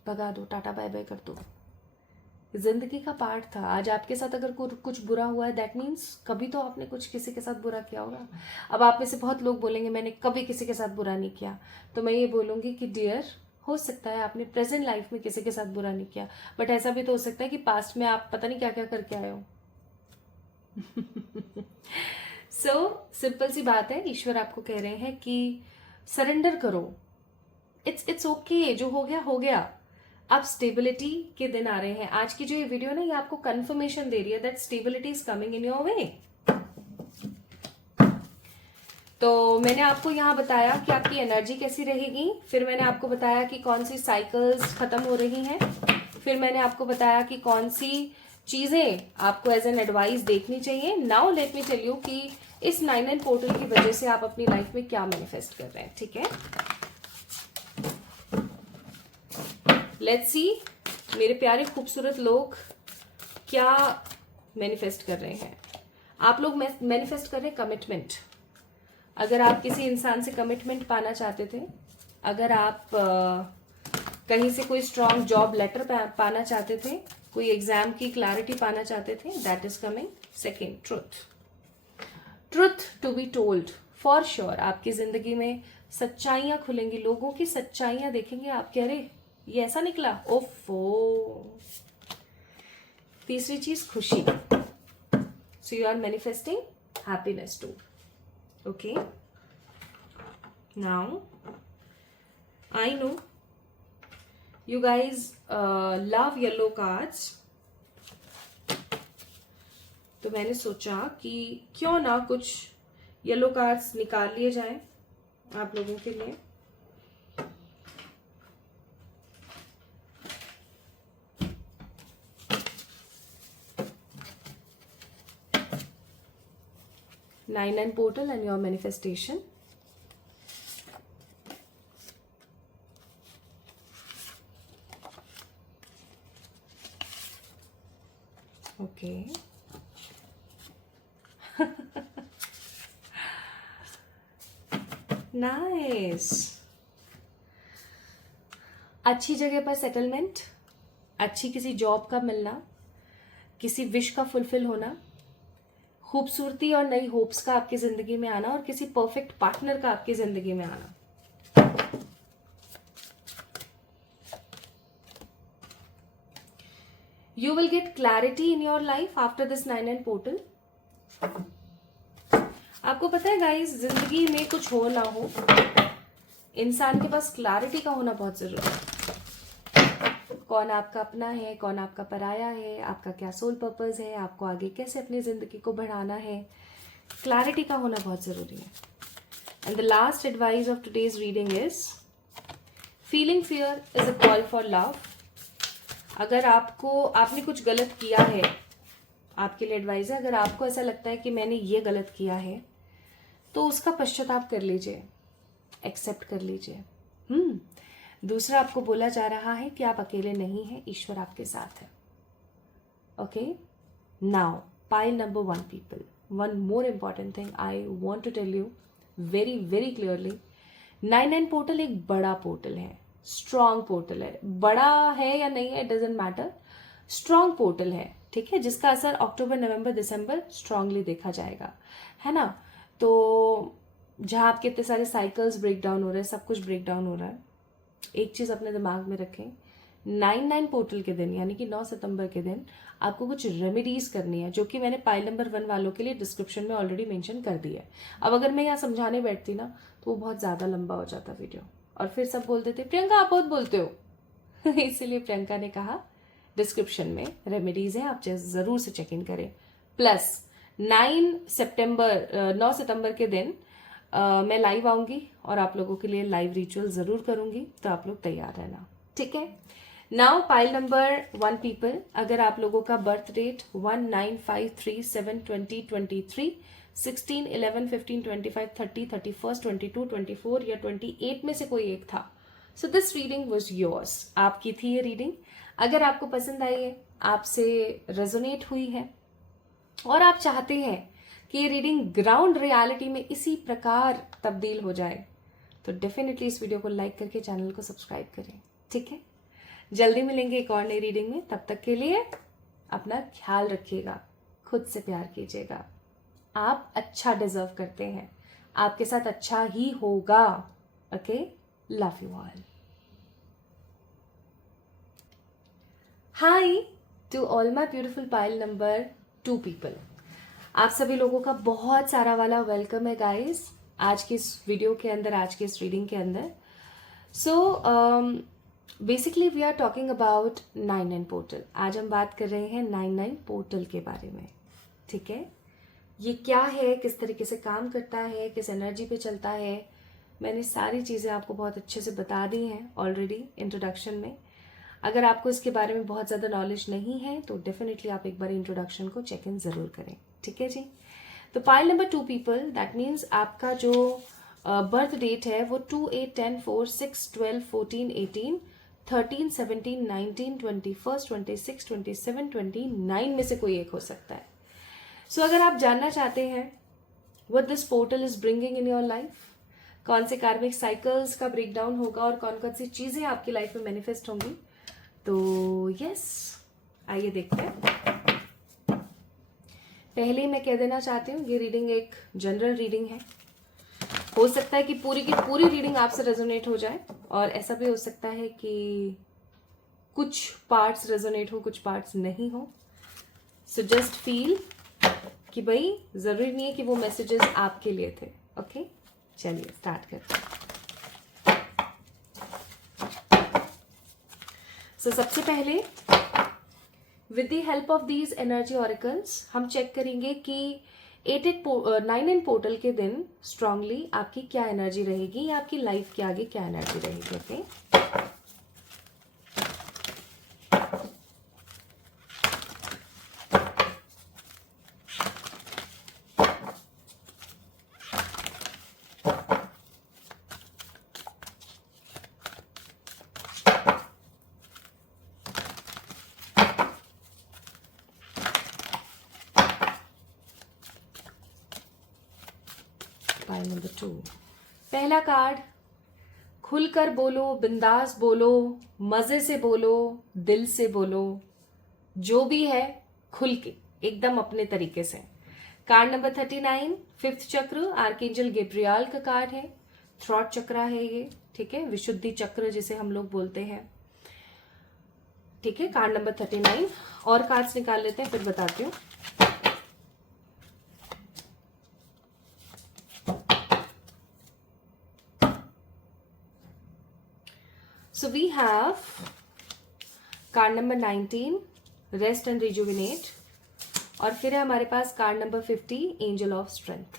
भगा दो, टाटा बाय बाय कर दो। जिंदगी का पार्ट था। आज आपके साथ अगर कुछ बुरा हुआ है, दैट मीन्स कभी तो आपने कुछ किसी के साथ बुरा किया होगा। अब आप में से बहुत लोग बोलेंगे मैंने कभी किसी के साथ बुरा नहीं किया, तो मैं ये बोलूंगी कि डियर, हो सकता है आपने प्रेजेंट लाइफ में किसी के साथ बुरा नहीं किया, बट ऐसा भी तो हो सकता है कि पास्ट में आप पता नहीं क्या क्या करके आए हो। सो सिंपल सी बात है, ईश्वर आपको कह रहे हैं कि सरेंडर करो। इट्स ओके, जो हो गया हो गया। अब स्टेबिलिटी के दिन आ रहे हैं। आज की जो ये वीडियो ना, ये आपको कंफर्मेशन दे रही है that stability is coming in your way. तो मैंने आपको यहाँ बताया कि आपकी एनर्जी कैसी रहेगी, फिर मैंने आपको बताया कि कौन सी साइकिल्स खत्म हो रही हैं, फिर मैंने आपको बताया कि कौन सी चीजें आपको एज एन एडवाइस देखनी चाहिए। Now let me tell you कि इस 9/9 पोर्टल की वजह से आप अपनी लाइफ में क्या मैनिफेस्ट कर रहे हैं, ठीक है? लेट्स सी मेरे प्यारे खूबसूरत लोग, क्या मैनिफेस्ट कर रहे हैं? आप लोग मैनिफेस्ट कर रहे हैं कमिटमेंट। अगर आप किसी इंसान से कमिटमेंट पाना चाहते थे, अगर आप कहीं से कोई स्ट्रॉन्ग जॉब लेटर पाना चाहते थे, कोई एग्जाम की क्लैरिटी पाना चाहते थे, that is coming. Second, truth to be told. For sure आपकी जिंदगी में सच्चाइयां खुलेंगी, लोगों की सच्चाइयां देखेंगे आप, कह रहे ये ऐसा निकला, ओफो। तीसरी चीज, खुशी। So you are manifesting happiness too. Okay, now I know you guys love yellow cards, तो मैंने सोचा कि क्यों ना कुछ येलो कार्ड्स निकाल लिए जाए आप लोगों के लिए। Nine portal and your manifestation. Okay. Nice. अच्छी जगह पर सेटलमेंट, अच्छी किसी जॉब का मिलना, किसी विश का फुलफिल होना, खूबसूरती और नई होप्स का आपकी जिंदगी में आना, और किसी परफेक्ट पार्टनर का आपकी जिंदगी में आना। You will get clarity in your life after this 9 portal. आपको पता है गाइस, जिंदगी में कुछ हो ना हो, इंसान के पास क्लैरिटी का होना बहुत जरूरी है। कौन आपका अपना है, कौन आपका पराया है, आपका क्या सोल पर्पस है, आपको आगे कैसे अपनी जिंदगी को बढ़ाना है, क्लैरिटी का होना बहुत जरूरी है। And the last advice of today's reading is feeling fear is a call for love. अगर आपने कुछ गलत किया है, आपके लिए एडवाइस है, अगर आपको ऐसा लगता है कि मैंने ये गलत किया है, तो उसका पश्चाताप कर लीजिए, एक्सेप्ट कर लीजिए। दूसरा, आपको बोला जा रहा है कि आप अकेले नहीं हैं, ईश्वर आपके साथ है। Okay, now pile number 1 people, one more important thing I want to tell you very very clearly. 9 portal एक बड़ा पोर्टल है, स्ट्रॉन्ग पोर्टल है। बड़ा है या नहीं है, it doesn't matter, strong portal है, ठीक है, जिसका असर अक्टूबर, नवंबर, दिसंबर स्ट्रांगली देखा जाएगा, है ना। तो जहां आपके इतने सारे साइकिल्स ब्रेक डाउन हो रहे हैं, सब कुछ ब्रेक डाउन हो रहा है, एक चीज अपने दिमाग में रखें, 9 पोर्टल के दिन यानी कि 9 सितंबर के दिन आपको कुछ रेमेडीज करनी है, जो कि मैंने पाइल नंबर 1 वालों के लिए डिस्क्रिप्शन में ऑलरेडी मेंशन कर दिया है। अब अगर मैं यहाँ समझाने बैठती ना, तो वो बहुत ज्यादा लंबा हो जाता वीडियो, और फिर सब बोलते थे प्रियंका आप बहुत बोलते हो इसीलिए प्रियंका ने कहा डिस्क्रिप्शन में रेमेडीज है, आप जरूर से चेक इन करें। प्लस 9 सितंबर के दिन मैं लाइव आऊंगी और आप लोगों के लिए लाइव रिचुअल जरूर करूंगी, तो आप लोग तैयार रहना, ठीक है। नाउ पाइल नंबर 1 पीपल, अगर आप लोगों का बर्थ डेट 1, 9, 5, 3, 7, 20, 23, 16, 11, 15, 25, 30, 31, 22, 24 या 28 में से कोई एक था, so this reading was yours, आपकी थी ये रीडिंग। अगर आपको पसंद आई है, आपसे रेजोनेट हुई है, और आप चाहते हैं कि ये रीडिंग ग्राउंड रियलिटी में इसी प्रकार तब्दील हो जाए, तो डेफिनेटली इस वीडियो को लाइक करके चैनल को सब्सक्राइब करें, ठीक है। जल्दी मिलेंगे एक और नई रीडिंग में, तब तक के लिए अपना ख्याल रखिएगा, खुद से प्यार कीजिएगा, आप अच्छा डिजर्व करते हैं, आपके साथ अच्छा ही होगा। Okay, love you all. Hi to all my beautiful pile number 2 people, आप सभी लोगों का बहुत सारा वाला वेलकम है गाइस आज की इस वीडियो के अंदर, आज की इस रीडिंग के अंदर। So basically we are talking about 9 portal. आज हम बात कर रहे हैं 9 पोर्टल के बारे में, ठीक है। ये क्या है, किस तरीके से काम करता है, किस एनर्जी पे चलता है, मैंने सारी चीज़ें आपको बहुत अच्छे से बता दी हैं ऑलरेडी इंट्रोडक्शन में। अगर आपको इसके बारे में बहुत ज़्यादा नॉलेज नहीं है, तो डेफिनेटली आप एक बार इंट्रोडक्शन को चेक इन ज़रूर करें, ठीक है जी। तो pile number 2 people, that means आपका जो बर्थ डेट है वो 2, 8, 10, 4, 6, 12, 14, 18, 13, 17, 19, 21, 26, 27, 29 में से कोई एक हो सकता है. सो अगर आप जानना चाहते हैं what this portal is bringing in your life, कौन से कार्मिक साइकिल्स का ब्रेकडाउन होगा और कौन कौन सी चीजें आपकी लाइफ में मैनिफेस्ट होंगी, तो यस आइए देखते हैं. पहले मैं कह देना चाहती हूँ ये रीडिंग एक जनरल रीडिंग है. हो सकता है कि पूरी की पूरी रीडिंग आपसे रेजोनेट हो जाए और ऐसा भी हो सकता है कि कुछ पार्ट्स रेजोनेट हो कुछ पार्ट्स नहीं हो. सो जस्ट फील कि भाई जरूरी नहीं है कि वो मैसेजेस आपके लिए थे. ओके चलिए स्टार्ट करते हैं. सो सबसे पहले with the help of these energy auricles हम चेक करेंगे कि 9 पोर्टल के दिन स्ट्रांगली आपकी क्या एनर्जी रहेगी या आपकी लाइफ के आगे क्या एनर्जी रहेगी. Okay number 2. पहला कार्ड, खुलकर बोलो, बिंदास बोलो, मजे से बोलो, दिल से बोलो, जो भी है खुल के एकदम अपने तरीके से. कार्ड नंबर 39, 5th चक्र, आर्कएंजल गैब्रियल का कार्ड है. थ्रॉट चक्र है ये, ठीक है, विशुद्धि चक्र जिसे हम लोग बोलते हैं. ठीक है, कार्ड नंबर 39. और कार्ड्स निकाल लेते हैं फिर बताती हूँ. So we have card number 19, rest and rejuvenate, और फिर है हमारे पास card number 50, angel of strength.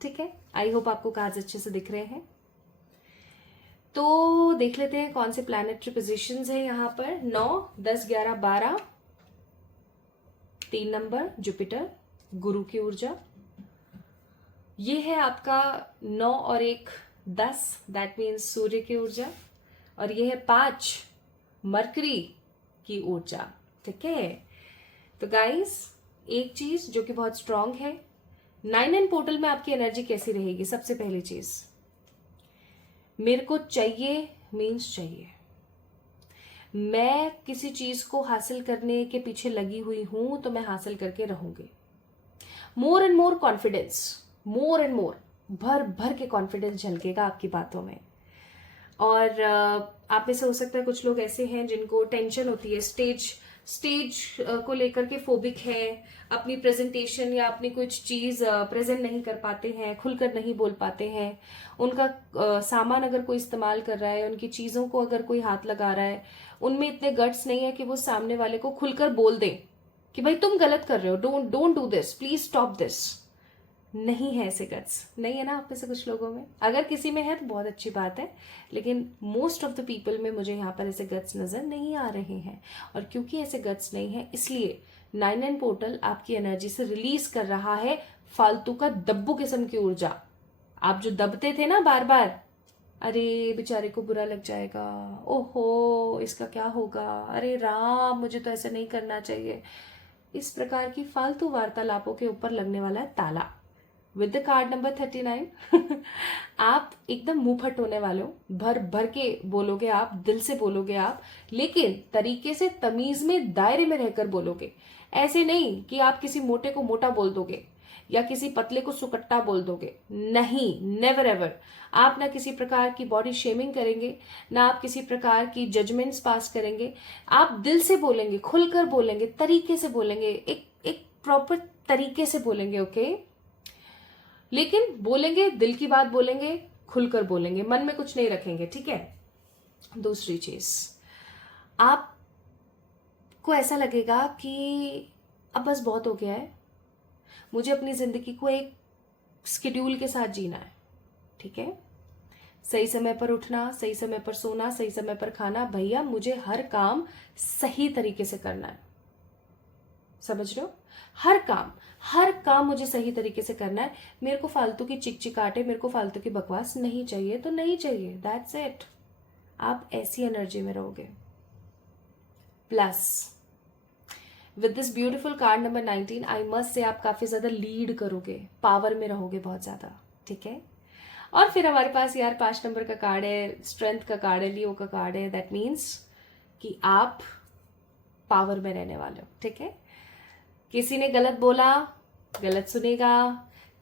ठीक है, आई होप आपको कार्ड्स अच्छे से दिख रहे हैं. तो देख लेते हैं कौन से प्लैनेटरी पोजीशंस हैं यहाँ पर. 9, 10, 11, 12, 3 नंबर जुपिटर, गुरु की ऊर्जा. ये है आपका 9 और 1, 10, दैट मीन्स सूर्य की ऊर्जा. और ये है 5, मरकरी की ऊर्जा. ठीक है, तो गाइस एक चीज जो कि बहुत स्ट्रांग है, 9 पोर्टल में आपकी एनर्जी कैसी रहेगी. सबसे पहली चीज, मेरे को चाहिए मीन्स चाहिए. मैं किसी चीज को हासिल करने के पीछे लगी हुई हूं तो मैं हासिल करके रहूंगी. More and more confidence, more and more, भर भर के कॉन्फिडेंस झलकेगा आपकी बातों में. और आप में से हो सकता है कुछ लोग ऐसे हैं जिनको टेंशन होती है, स्टेज को लेकर के फोबिक है, अपनी प्रेजेंटेशन या अपनी कुछ चीज प्रेजेंट नहीं कर पाते हैं, खुलकर नहीं बोल पाते हैं. उनका सामान अगर कोई इस्तेमाल कर रहा है, उनकी चीजों को अगर कोई हाथ लगा रहा है, उनमें इतने गट्स नहीं है कि वो सामने वाले को खुलकर बोल दें कि भाई तुम गलत कर रहे हो, don't do this, please stop this. नहीं है ऐसे गट्स, नहीं है ना आप में से कुछ लोगों में. अगर किसी में है तो बहुत अच्छी बात है, लेकिन मोस्ट ऑफ द पीपल में मुझे यहाँ पर ऐसे गट्स नजर नहीं आ रहे हैं. और क्योंकि ऐसे गट्स नहीं है, इसलिए 9 पोर्टल आपकी एनर्जी से रिलीज कर रहा है फालतू का दब्बू किस्म की ऊर्जा. आप जो दबते थे ना बार बार, अरे बेचारे को बुरा लग जाएगा, ओहो इसका क्या होगा, अरे राम मुझे तो ऐसे नहीं करना चाहिए, इस प्रकार की फालतू वार्तालापों के ऊपर लगने वाला है ताला. विद द कार्ड नंबर 39 आप एकदम मुंह फट होने वाले हो. भर भर के बोलोगे आप, दिल से बोलोगे आप, लेकिन तरीके से, तमीज में, दायरे में रहकर बोलोगे. ऐसे नहीं कि आप किसी मोटे को मोटा बोल दोगे या किसी पतले को सुकट्टा बोल दोगे. नहीं, नेवर एवर. आप ना किसी प्रकार की बॉडी शेमिंग करेंगे, ना आप किसी प्रकार की जजमेंट्स पास करेंगे. आप दिल से बोलेंगे, खुलकर बोलेंगे, तरीके से बोलेंगे, एक प्रॉपर तरीके से बोलेंगे. ओके, लेकिन बोलेंगे, दिल की बात बोलेंगे, खुलकर बोलेंगे, मन में कुछ नहीं रखेंगे. ठीक है. दूसरी चीज, आपको ऐसा लगेगा कि अब बस बहुत हो गया है, मुझे अपनी जिंदगी को एक स्केड्यूल के साथ जीना है. ठीक है, सही समय पर उठना, सही समय पर सोना, सही समय पर खाना. भैया मुझे हर काम सही तरीके से करना है. समझ रहे हो? हर काम मुझे सही तरीके से करना है. मेरे को फालतू की चिकचिकाटे, मेरे को फालतू की बकवास नहीं चाहिए तो नहीं चाहिए. That's it. आप ऐसी एनर्जी में रहोगे. Plus with this beautiful card number 19 I must say आप काफी ज्यादा लीड करोगे, पावर में रहोगे बहुत ज्यादा, ठीक है। और फिर हमारे पास यार 5 नंबर का कार्ड है, स्ट्रेंथ का कार्ड है, लियो का कार्ड है। दैट मीन्स कि आप पावर में रहने वाले हो, ठीक है। किसी ने गलत बोला, गलत सुनेगा,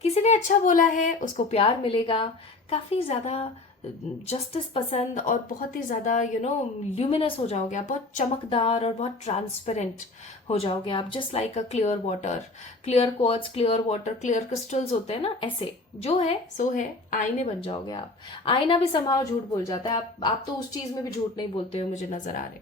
किसी ने अच्छा बोला है, उसको प्यार मिलेगा। काफी ज्यादा जस्टिस पसंद और बहुत ही ज्यादा ल्यूमिनस हो जाओगे आप, बहुत चमकदार और बहुत ट्रांसपेरेंट हो जाओगे आप, just like a clear water, clear quartz, clear water, clear crystals होते हैं ना, ऐसे जो है सो है, आईने बन जाओगे आप। आईना भी संभाव झूठ बोल जाता है, आप तो उस चीज में भी झूठ नहीं बोलते हो, मुझे नजर आ रहे,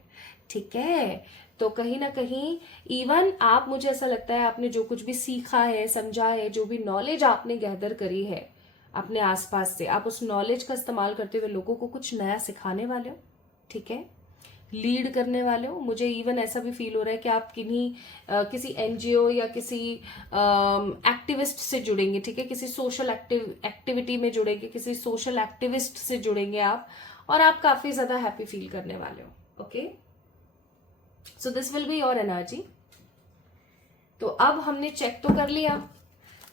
ठीक है। तो कहीं ना कहीं इवन आप, मुझे ऐसा लगता है आपने जो कुछ भी सीखा है, समझा है, जो भी नॉलेज आपने गैदर करी है अपने आसपास से, आप उस नॉलेज का इस्तेमाल करते हुए लोगों को कुछ नया सिखाने वाले हो, ठीक है, लीड करने वाले हो। मुझे इवन ऐसा भी फील हो रहा है कि आप किसी एनजीओ या किसी एक्टिविस्ट से जुड़ेंगे, ठीक है, किसी सोशल एक्टिविटी में जुड़ेंगे, किसी सोशल एक्टिविस्ट से जुड़ेंगे आप, और आप काफी ज्यादा हैप्पी फील करने वाले हो, okay. So this will be your energy. तो अब हमने चेक तो कर लिया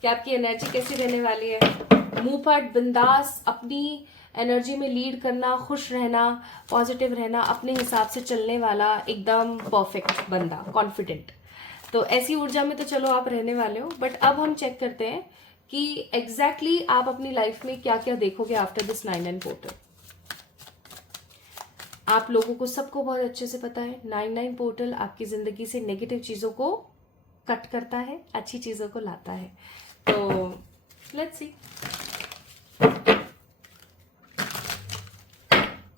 कि आपकी एनर्जी कैसी रहने वाली है। मुंह फट बिंदास अपनी एनर्जी में लीड करना, खुश रहना, पॉजिटिव रहना, अपने हिसाब से चलने वाला एकदम परफेक्ट बंदा, कॉन्फिडेंट। तो ऐसी ऊर्जा में तो चलो आप रहने वाले हो। बट अब हम चेक करते हैं कि एग्जैक्टली आप अपनी लाइफ में क्या क्या देखोगे आफ्टर दिस 9-9 पोर्टल। आप लोगों को सबको बहुत अच्छे से पता है 9-9 पोर्टल आपकी जिंदगी से नेगेटिव चीजों को कट करता है, अच्छी चीजों को लाता है। तो लेट्स सी।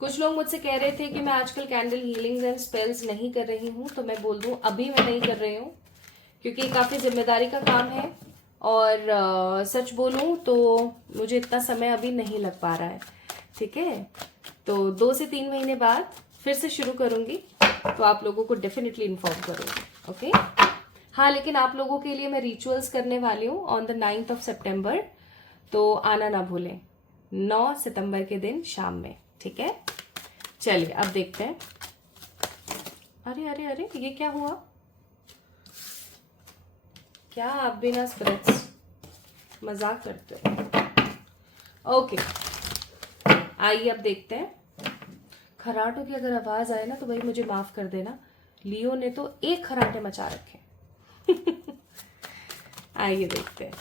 कुछ लोग मुझसे कह रहे थे कि मैं आजकल कैंडल हीलिंग्स एंड स्पेल्स नहीं कर रही हूं, तो मैं बोल दूं अभी मैं नहीं कर रही हूं, क्योंकि काफी जिम्मेदारी का काम है। और सच बोलूं तो मुझे इतना समय अभी नहीं लग पा रहा है, ठीक है। तो 2 से 3 महीने बाद फिर से शुरू करूंगी, तो आप लोगों को डेफिनेटली इन्फॉर्म करूंगी, ओके। हाँ, लेकिन आप लोगों के लिए मैं रिचुअल्स करने वाली हूँ on the 9th of September, तो आना ना भूलें 9 सितंबर के दिन शाम में, ठीक है। चलिए अब देखते हैं। अरे अरे अरे, ये क्या हुआ? क्या आप बिना स्प्रेड्स मजाक करते हो? ओके, आइए अब देखते हैं। खराटों की अगर आवाज आए ना तो भाई मुझे माफ कर देना, लियो ने तो एक खराटे मचा रखे। आइए देखते हैं।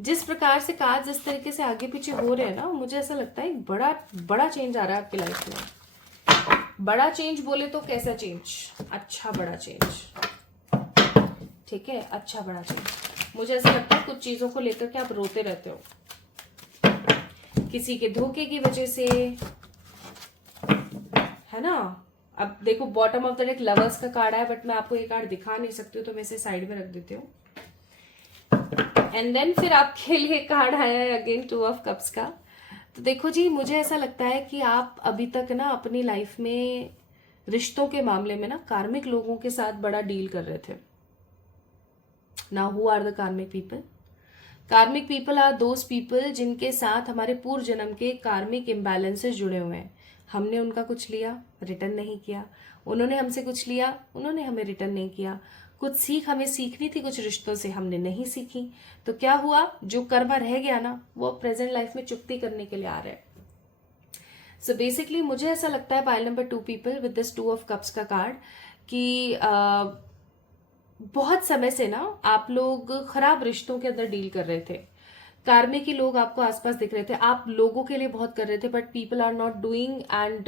जिस प्रकार से कार्ड जिस तरीके से आगे पीछे हो रहे हैं ना, मुझे ऐसा लगता है एक बड़ा बड़ा चेंज आ रहा है आपकी लाइफ में। बड़ा चेंज बोले तो कैसा चेंज? अच्छा बड़ा चेंज, ठीक है, अच्छा बड़ा चेंज। मुझे ऐसा लगता है कुछ चीजों को लेकर के आप रोते रहते हो, किसी के धोखे की वजह से, है ना। अब देखो bottom of the deck lovers का कार्ड है, बट मैं आपको ये कार्ड दिखा नहीं सकती हूँ, तो मैं इसे साइड में रख देती हूँ। एंड देन फिर आपके लिए कार्ड आया है अगेन 2 of Cups का। तो देखो जी, मुझे ऐसा लगता है कि आप अभी तक ना अपनी लाइफ में रिश्तों के मामले में ना कार्मिक लोगों के साथ बड़ा डील कर रहे थे। Now who are the karmic people? Karmic people are those people जिनके साथ हमारे पूर्व जन्म के कार्मिक इम्बैलेंसेस जुड़े हुए हैं। हमने उनका कुछ लिया, रिटर्न नहीं किया, उन्होंने हमसे कुछ लिया, उन्होंने हमें रिटर्न नहीं किया। कुछ सीख हमें सीखनी थी कुछ रिश्तों से, हमने नहीं सीखी, तो क्या हुआ, जो कर्मा रह गया ना वो प्रेजेंट लाइफ में चुकती करने के लिए आ रहे हैं। सो बेसिकली मुझे ऐसा लगता है pile number 2 people with this 2 of Cups का कार्ड कि बहुत समय से ना आप लोग खराब रिश्तों के अंदर डील कर रहे थे। कार्मिक ही लोग आपको आसपास दिख रहे थे, आप लोगों के लिए बहुत कर रहे थे, but people are not doing and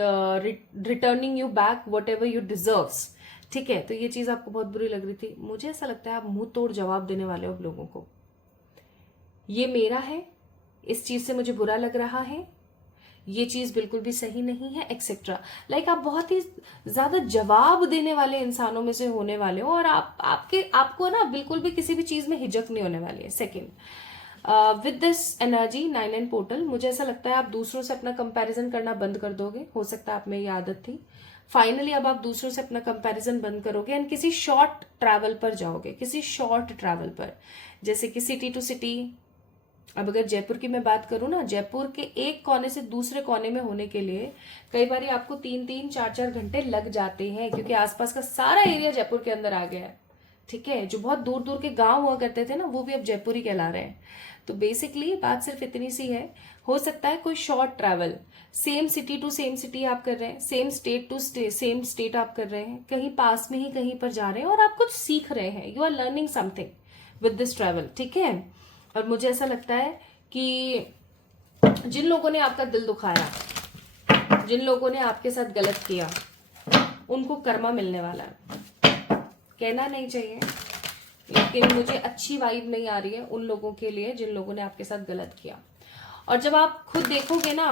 returning you back whatever you deserves, ठीक है। तो ये चीज आपको बहुत बुरी लग रही थी। मुझे ऐसा लगता है आप मुंह तोड़ जवाब देने वाले हो अब लोगों को, ये मेरा है, इस चीज से मुझे बुरा लग रहा है, ये चीज बिल्कुल भी सही नहीं है, एक्सेट्रा। लाइक आप बहुत ही ज्यादा जवाब देने वाले इंसानों में से होने वाले हो, और आपको ना बिल्कुल भी किसी भी चीज में हिचक नहीं होने वाली है। Second, with this energy 9-9 portal, मुझे ऐसा लगता है आप दूसरों से अपना कंपैरिजन करना बंद कर दोगे। हो सकता है आप में ये आदत थी, फाइनली अब आप दूसरों से अपना कंपैरिजन बंद करोगे एंड किसी शॉर्ट ट्रैवल पर जाओगे, किसी शॉर्ट ट्रैवल पर, जैसे कि सिटी टू सिटी, अब अगर जयपुर की मैं बात करूँ ना, जयपुर के एक कोने से दूसरे कोने में होने के लिए कई बार आपको 3-3 4-4 घंटे लग जाते हैं, क्योंकि आसपास का सारा एरिया जयपुर के अंदर आ गया है। ठीक है, जो बहुत दूर दूर के गांव हुआ करते थे ना, वो भी अब जयपुर ही कहला रहे हैं। तो बेसिकली बात सिर्फ इतनी सी है, हो सकता है कोई short travel, same city to same city आप कर रहे हैं, same state to same state आप कर रहे हैं, कहीं पास में ही कहीं पर जा रहे हैं और आप कुछ सीख रहे हैं, you are learning something with this travel. ठीक है, और मुझे ऐसा लगता है कि जिन लोगों ने आपका दिल दुखाया, जिन लोगों ने आपके साथ गलत किया, उनको कर्मा मिलने वाला है। कहना नहीं चाहिए, लेकिन मुझे अच्छी वाइब नहीं आ रही है उन लोगों के लिए जिन लोगों ने आपके साथ गलत किया। और जब आप खुद देखोगे ना,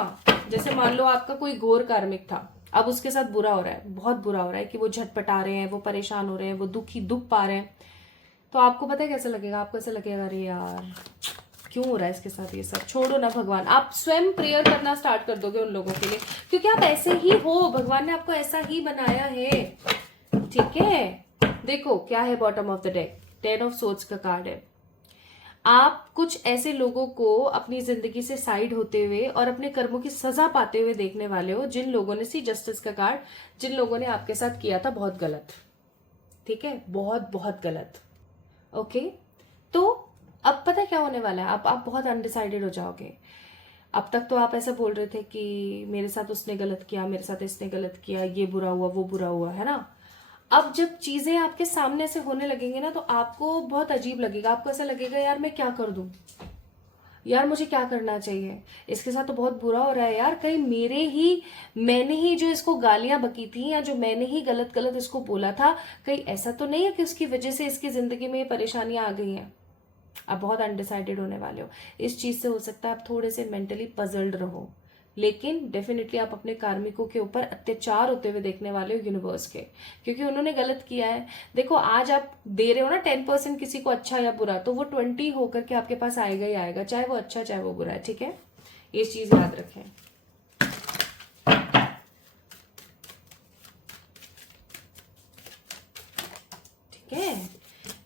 जैसे मान लो आपका कोई घोर कार्मिक था, अब उसके साथ बुरा हो रहा है, बहुत बुरा हो रहा है कि वो झटपटा रहे हैं, वो परेशान हो रहे हैं, वो दुख पा रहे हैं, तो आपको पता है कैसा लगेगा? आपको ऐसा लगेगा अरे यार क्यों हो रहा है इसके साथ ये सब, छोड़ो ना भगवान। आप स्वयं प्रेयर करना स्टार्ट कर दोगे उन लोगों के लिए, क्योंकि आप ऐसे ही हो, भगवान ने आपको ऐसा ही बनाया है। ठीक है, देखो क्या है bottom of the deck, 10 of swords का कार्ड है। आप कुछ ऐसे लोगों को अपनी जिंदगी से साइड होते हुए और अपने कर्मों की सजा पाते हुए देखने वाले हो, जिन लोगों ने, सी जस्टिस का कार्ड, जिन लोगों ने आपके साथ किया था बहुत गलत। ठीक है, बहुत बहुत गलत। ओके, तो अब पता क्या होने वाला है, आप बहुत अनडिसाइडेड हो जाओगे। अब तक तो आप ऐसा बोल रहे थे कि मेरे साथ उसने गलत किया, मेरे साथ इसने गलत किया, ये बुरा हुआ, वो बुरा हुआ, है ना। अब जब चीजें आपके सामने से होने लगेंगे ना, तो आपको बहुत अजीब लगेगा। आपको ऐसा लगेगा यार मैं क्या कर दूं, यार मुझे क्या करना चाहिए, इसके साथ तो बहुत बुरा हो रहा है यार, कहीं मैंने ही जो इसको गालियां बकी थी, या जो मैंने ही गलत गलत इसको बोला था, कहीं ऐसा तो नहीं है कि उसकी वजह से इसकी जिंदगी में ये परेशानियां आ गई हैं। आप बहुत अनडिसाइडेड होने वाले हो। इस चीज से हो सकता है आप थोड़े से मेंटली पजल्ड रहो, लेकिन डेफिनेटली आप अपने कार्मिकों के ऊपर अत्याचार होते हुए देखने वाले हो यूनिवर्स के, क्योंकि उन्होंने गलत किया है। देखो आज आप दे रहे हो ना 10% किसी को अच्छा या बुरा, तो वो 20 होकर के आपके पास आएगा ही आएगा, चाहे वो अच्छा चाहे वो बुरा है। ठीक है, ये चीज याद रखें। ठीक है,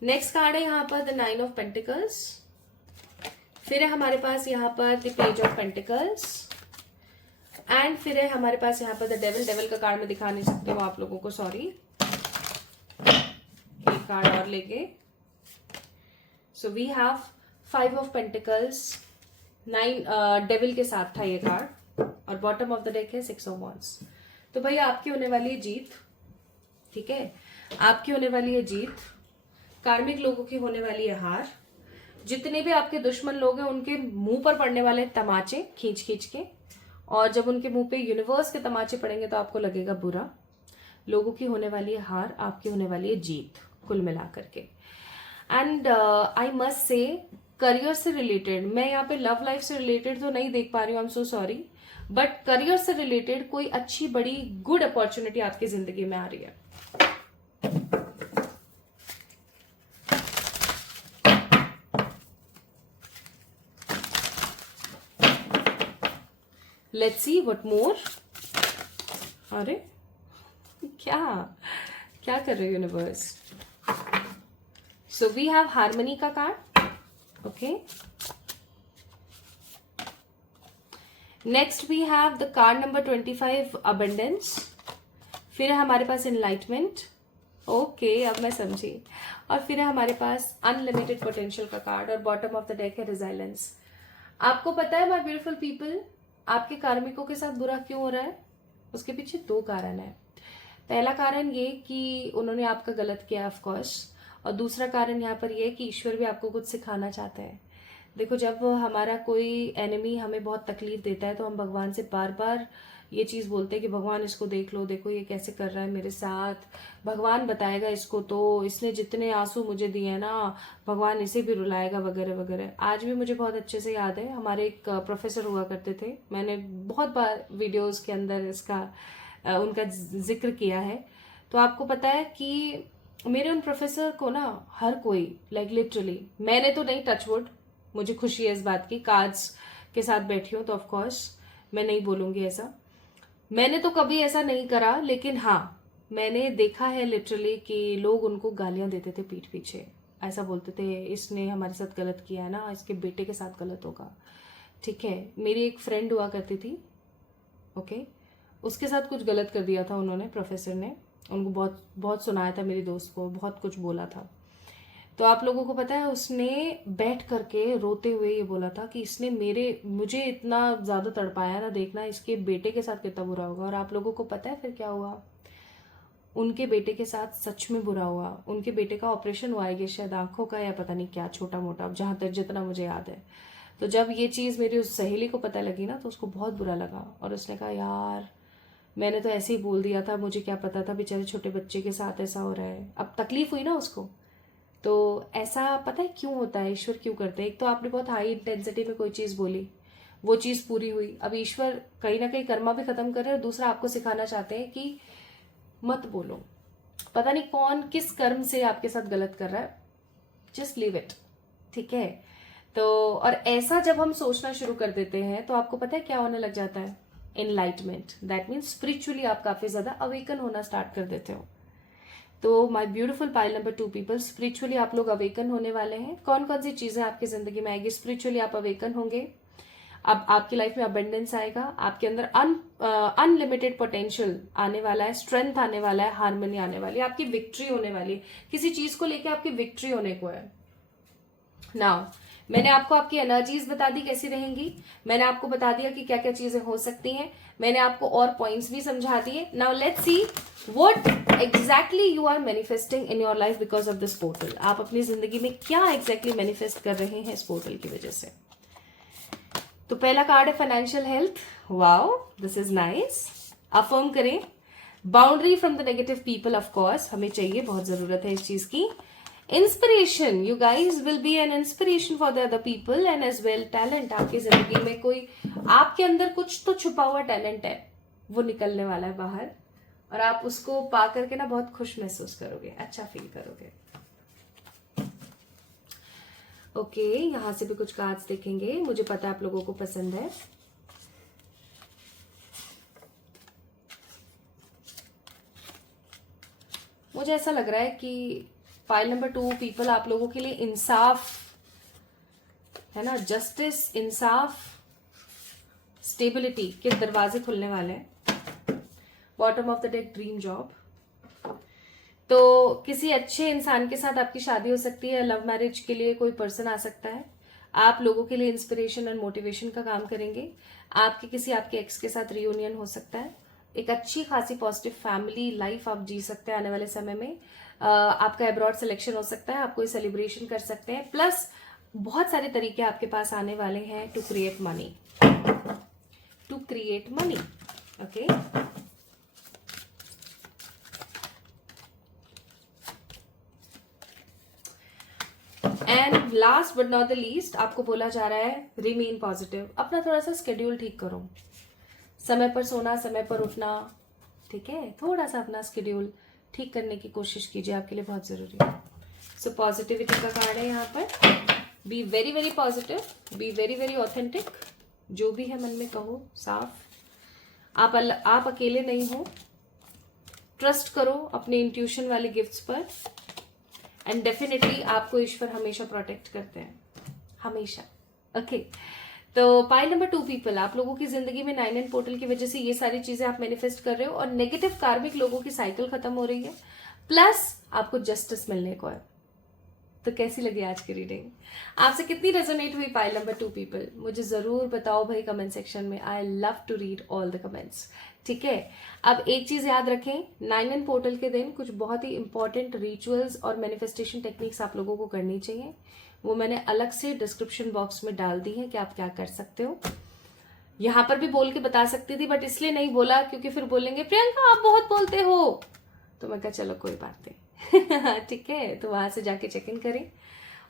नेक्स्ट कार्ड है यहाँ पर द 9 ऑफ पेंटिकल्स। फिर है हमारे पास यहाँ पर the page of pentacles, and फिर है हमारे पास यहाँ पर द डेविल। डेविल का कार्ड मैं दिखा नहीं सकती हूँ आप लोगों को, सॉरी। एक कार्ड और लेके, so we have 5 of pentacles, 9 devil के साथ था ये कार्ड, और बॉटम ऑफ द डेक है 6 ऑफ वांड्स। तो भैया आपकी होने वाली है जीत। ठीक है, आपकी होने वाली है जीत, कार्मिक लोगों की होने वाली है हार। जितने भी आपके दुश्मन लोग हैं उनके मुंह पर पड़ने वाले तमाचे खींच खींच के, और जब उनके मुंह पे यूनिवर्स के तमाचे पड़ेंगे तो आपको लगेगा बुरा। लोगों की होने वाली है हार, आपकी होने वाली है जीत, कुल मिलाकर के। And I must say career से रिलेटेड, मैं यहाँ पे लव लाइफ से रिलेटेड तो नहीं देख पा रही हूँ, I am so sorry, but career से रिलेटेड कोई अच्छी बड़ी गुड अपॉर्चुनिटी आपकी जिंदगी में आ रही है। Let's see what more. अरे क्या क्या कर रहे हो universe? So we have harmony का card. Okay, next we have the card number 25 abundance. फिर है हमारे पास एनलाइटमेंट। ओके, अब मैं समझी। और फिर है हमारे पास अनलिमिटेड पोटेंशियल का कार्ड, और बॉटम ऑफ द डेक है रिजाइलेंस। आपको पता है माय ब्यूटीफुल पीपल, आपके कार्मिकों के साथ बुरा क्यों हो रहा है? उसके पीछे 2 कारण है। पहला कारण ये कि उन्होंने आपका गलत किया ऑफ कोर्स, और दूसरा कारण यहाँ पर ये कि ईश्वर भी आपको कुछ सिखाना चाहते हैं। देखो, जब हमारा कोई एनिमी हमें बहुत तकलीफ देता है तो हम भगवान से बार बार ये चीज बोलते हैं कि भगवान इसको देख लो, देखो ये कैसे कर रहा है मेरे साथ, भगवान बताएगा इसको, तो इसने जितने आंसू मुझे दिए ना, भगवान इसे भी रुलाएगा, वगैरह वगैरह। आज भी मुझे बहुत अच्छे से याद है, हमारे एक प्रोफेसर हुआ करते थे, मैंने बहुत बार वीडियोस के अंदर इसका उनका जिक्र किया है। तो आपको पता है कि मेरे उन प्रोफेसर को ना हर कोई, लाइक लिटरली, मैंने तो नहीं, टचवुड, मुझे खुशी है इस बात की, कार्ड्स के साथ बैठी हूँ तो ऑफ कोर्स मैं नहीं बोलूंगी ऐसा, मैंने तो कभी ऐसा नहीं करा, लेकिन हाँ मैंने देखा है लिटरली कि लोग उनको गालियां देते थे पीठ पीछे। ऐसा बोलते थे इसने हमारे साथ गलत किया है ना, इसके बेटे के साथ गलत होगा। ठीक है, मेरी एक फ्रेंड हुआ करती थी, ओके, उसके साथ कुछ गलत कर दिया था उन्होंने, प्रोफेसर ने उनको बहुत बहुत सुनाया था, मेरी दोस्त को बहुत कुछ बोला था। तो आप लोगों को पता है उसने बैठ करके रोते हुए ये बोला था कि इसने मुझे इतना ज़्यादा तड़पाया ना, देखना इसके बेटे के साथ कितना बुरा होगा। और आप लोगों को पता है फिर क्या हुआ? उनके बेटे के साथ सच में बुरा हुआ। उनके बेटे का ऑपरेशन हुआ है शायद आंखों का, या पता नहीं क्या, छोटा मोटा, अब जहां तक जितना मुझे याद है। तो जब ये चीज़ मेरी उस सहेली को पता लगी ना, तो उसको बहुत बुरा लगा और उसने कहा यार मैंने तो ऐसे ही बोल दिया था, मुझे क्या पता था बेचारे छोटे बच्चे के साथ ऐसा हो रहा है। अब तकलीफ हुई ना उसको। तो ऐसा पता है क्यों होता है, ईश्वर क्यों करते हैं? एक तो आपने बहुत हाई इंटेंसिटी में कोई चीज़ बोली, वो चीज़ पूरी हुई, अब ईश्वर कहीं ना कहीं कर्मा भी खत्म कर रहे हैं, और दूसरा आपको सिखाना चाहते हैं कि मत बोलो। पता नहीं कौन किस कर्म से आपके साथ गलत कर रहा है, जस्ट लीव इट। ठीक है, तो और ऐसा जब हम सोचना शुरू कर देते हैं तो आपको पता है क्या होने लग जाता है? एनलाइटमेंट। दैट मीन्स स्पिरिचुअली आप काफी ज्यादा अवेकन होना स्टार्ट कर देते हो। तो my beautiful pile number 2 people, spiritually आप लोग अवेकन होने वाले हैं। कौन कौन सी चीजें आपकी जिंदगी में आएगी? स्पिरिचुअली आप अवेकन होंगे, अब आपकी लाइफ में अबेंडेंस आएगा, आपके अंदर अनलिमिटेड पोटेंशियल आने वाला है, स्ट्रेंथ आने वाला है, हार्मनी आने वाली है, आपकी विक्ट्री होने वाली है, किसी चीज को लेके आपकी विक्ट्री होने को है। नाउ मैंने आपको आपकी एनर्जीज बता दी कैसी रहेंगी, मैंने आपको बता दिया कि क्या क्या चीजें हो सकती हैं, मैंने आपको और पॉइंट्स भी समझा दिए। Now let's see what exactly you are manifesting in your life because of this portal. आप अपनी जिंदगी में क्या एग्जैक्टली मैनिफेस्ट कर रहे हैं इस पोर्टल की वजह से? तो पहला कार्ड है financial health. Wow, this is nice. Affirm करें boundary from the negative people, of course हमें चाहिए, बहुत जरूरत है इस चीज की। Inspiration, you guys will be an inspiration for the other people and as well talent. आपकी जिंदगी में कोई आपके अंदर कुछ तो छुपा हुआ टैलेंट है, वो निकलने वाला है बाहर, और आप उसको पा करके ना बहुत खुश महसूस करोगे, अच्छा फील करोगे। ओके, यहां से भी कुछ कार्ड्स देखेंगे, मुझे पता है आप लोगों को पसंद है। मुझे ऐसा लग रहा है कि फाइल नंबर 2 पीपल, आप लोगों के लिए इंसाफ है ना, जस्टिस, इंसाफ, स्टेबिलिटी के दरवाजे खुलने वाले हैं। Bottom of the deck, dream job. तो किसी अच्छे इंसान के साथ आपकी शादी हो सकती है, लव मैरिज के लिए कोई पर्सन आ सकता है, आप लोगों के लिए इंस्पिरेशन एंड मोटिवेशन का काम करेंगे। आपके एक्स के साथ रियूनियन हो सकता है, एक अच्छी खासी पॉजिटिव फैमिली लाइफ आप जी सकते हैं आने वाले समय में। आपका अब्रॉड सिलेक्शन हो सकता है, आप कोई सेलिब्रेशन कर सकते हैं, प्लस बहुत सारे तरीके आपके पास आने वाले हैं to create money, okay. And last but not the least, आपको बोला जा रहा है रिमेन पॉजिटिव। अपना थोड़ा सा स्केड्यूल ठीक करो, समय पर सोना, समय पर उठना, ठीक है, थोड़ा सा अपना स्केड्यूल ठीक करने की कोशिश कीजिए, आपके लिए बहुत जरूरी है। सो पॉजिटिविटी का कार्ड है यहाँ पर। Be very very positive, be very very authentic, जो भी है मन में कहो साफ। आप अकेले नहीं हो, ट्रस्ट करो अपने इंट्यूशन वाले गिफ्ट्स पर, एंड डेफिनेटली आपको ईश्वर हमेशा प्रोटेक्ट करते हैं, हमेशा। ओके, तो पाइल नंबर 2 पीपल, आप लोगों की जिंदगी में 9 पोर्टल की वजह से ये सारी चीजें आप मैनिफेस्ट कर रहे हो, और नेगेटिव कार्मिक लोगों की साइकिल खत्म हो रही है, प्लस आपको जस्टिस मिलने को है। तो कैसी लगी आज की रीडिंग? आपसे कितनी रेजोनेट हुई पाइल नंबर 2 पीपल? मुझे जरूर बताओ भाई कमेंट सेक्शन में। I love to read all the comments, ठीक है। अब एक चीज याद रखें, 9 पोर्टल के दिन कुछ बहुत ही इंपॉर्टेंट रिचुअल्स और मैनिफेस्टेशन टेक्निक्स आप लोगों को करनी चाहिए, वो मैंने अलग से डिस्क्रिप्शन बॉक्स में डाल दी है कि आप क्या कर सकते हो। यहाँ पर भी बोल के बता सकती थी, बट इसलिए नहीं बोला क्योंकि फिर बोलेंगे प्रियंका आप बहुत बोलते हो, तो मैं कहा चलो कोई बात नहीं ठीक है, तो वहां से जाके चेक इन करें।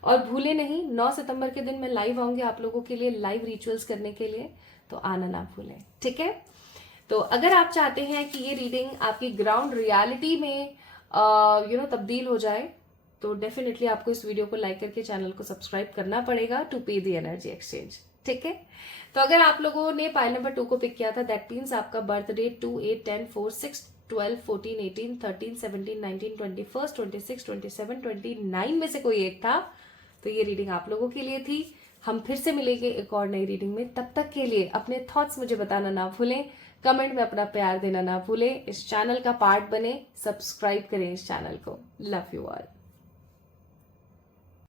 और भूले नहीं, 9 सितंबर के दिन मैं लाइव आऊंगी आप लोगों के लिए लाइव रिचुअल्स करने के लिए, तो आना ना भूलें, ठीक है। तो अगर आप चाहते हैं कि ये रीडिंग आपकी ग्राउंड रियलिटी में तब्दील हो जाए, तो डेफिनेटली आपको इस वीडियो को लाइक करके चैनल को सब्सक्राइब करना पड़ेगा टू पे द एनर्जी एक्सचेंज, ठीक है। तो अगर आप लोगों ने पाइल नंबर 2 को पिक किया था, दैट मीन्स आपका बर्थ डेट 2, 8, 10, 4, 6 12, 14, 18, 13, 17, 19, 21, 26, 27, 29 में से कोई एक था, तो ये रीडिंग आप लोगों के लिए थी। हम फिर से मिलेंगे एक और नई रीडिंग में। तब तक के लिए अपने थॉट्स मुझे बताना ना भूलें, कमेंट में अपना प्यार देना ना भूलें, इस चैनल का पार्ट बने, सब्सक्राइब करें इस चैनल को। Love you all.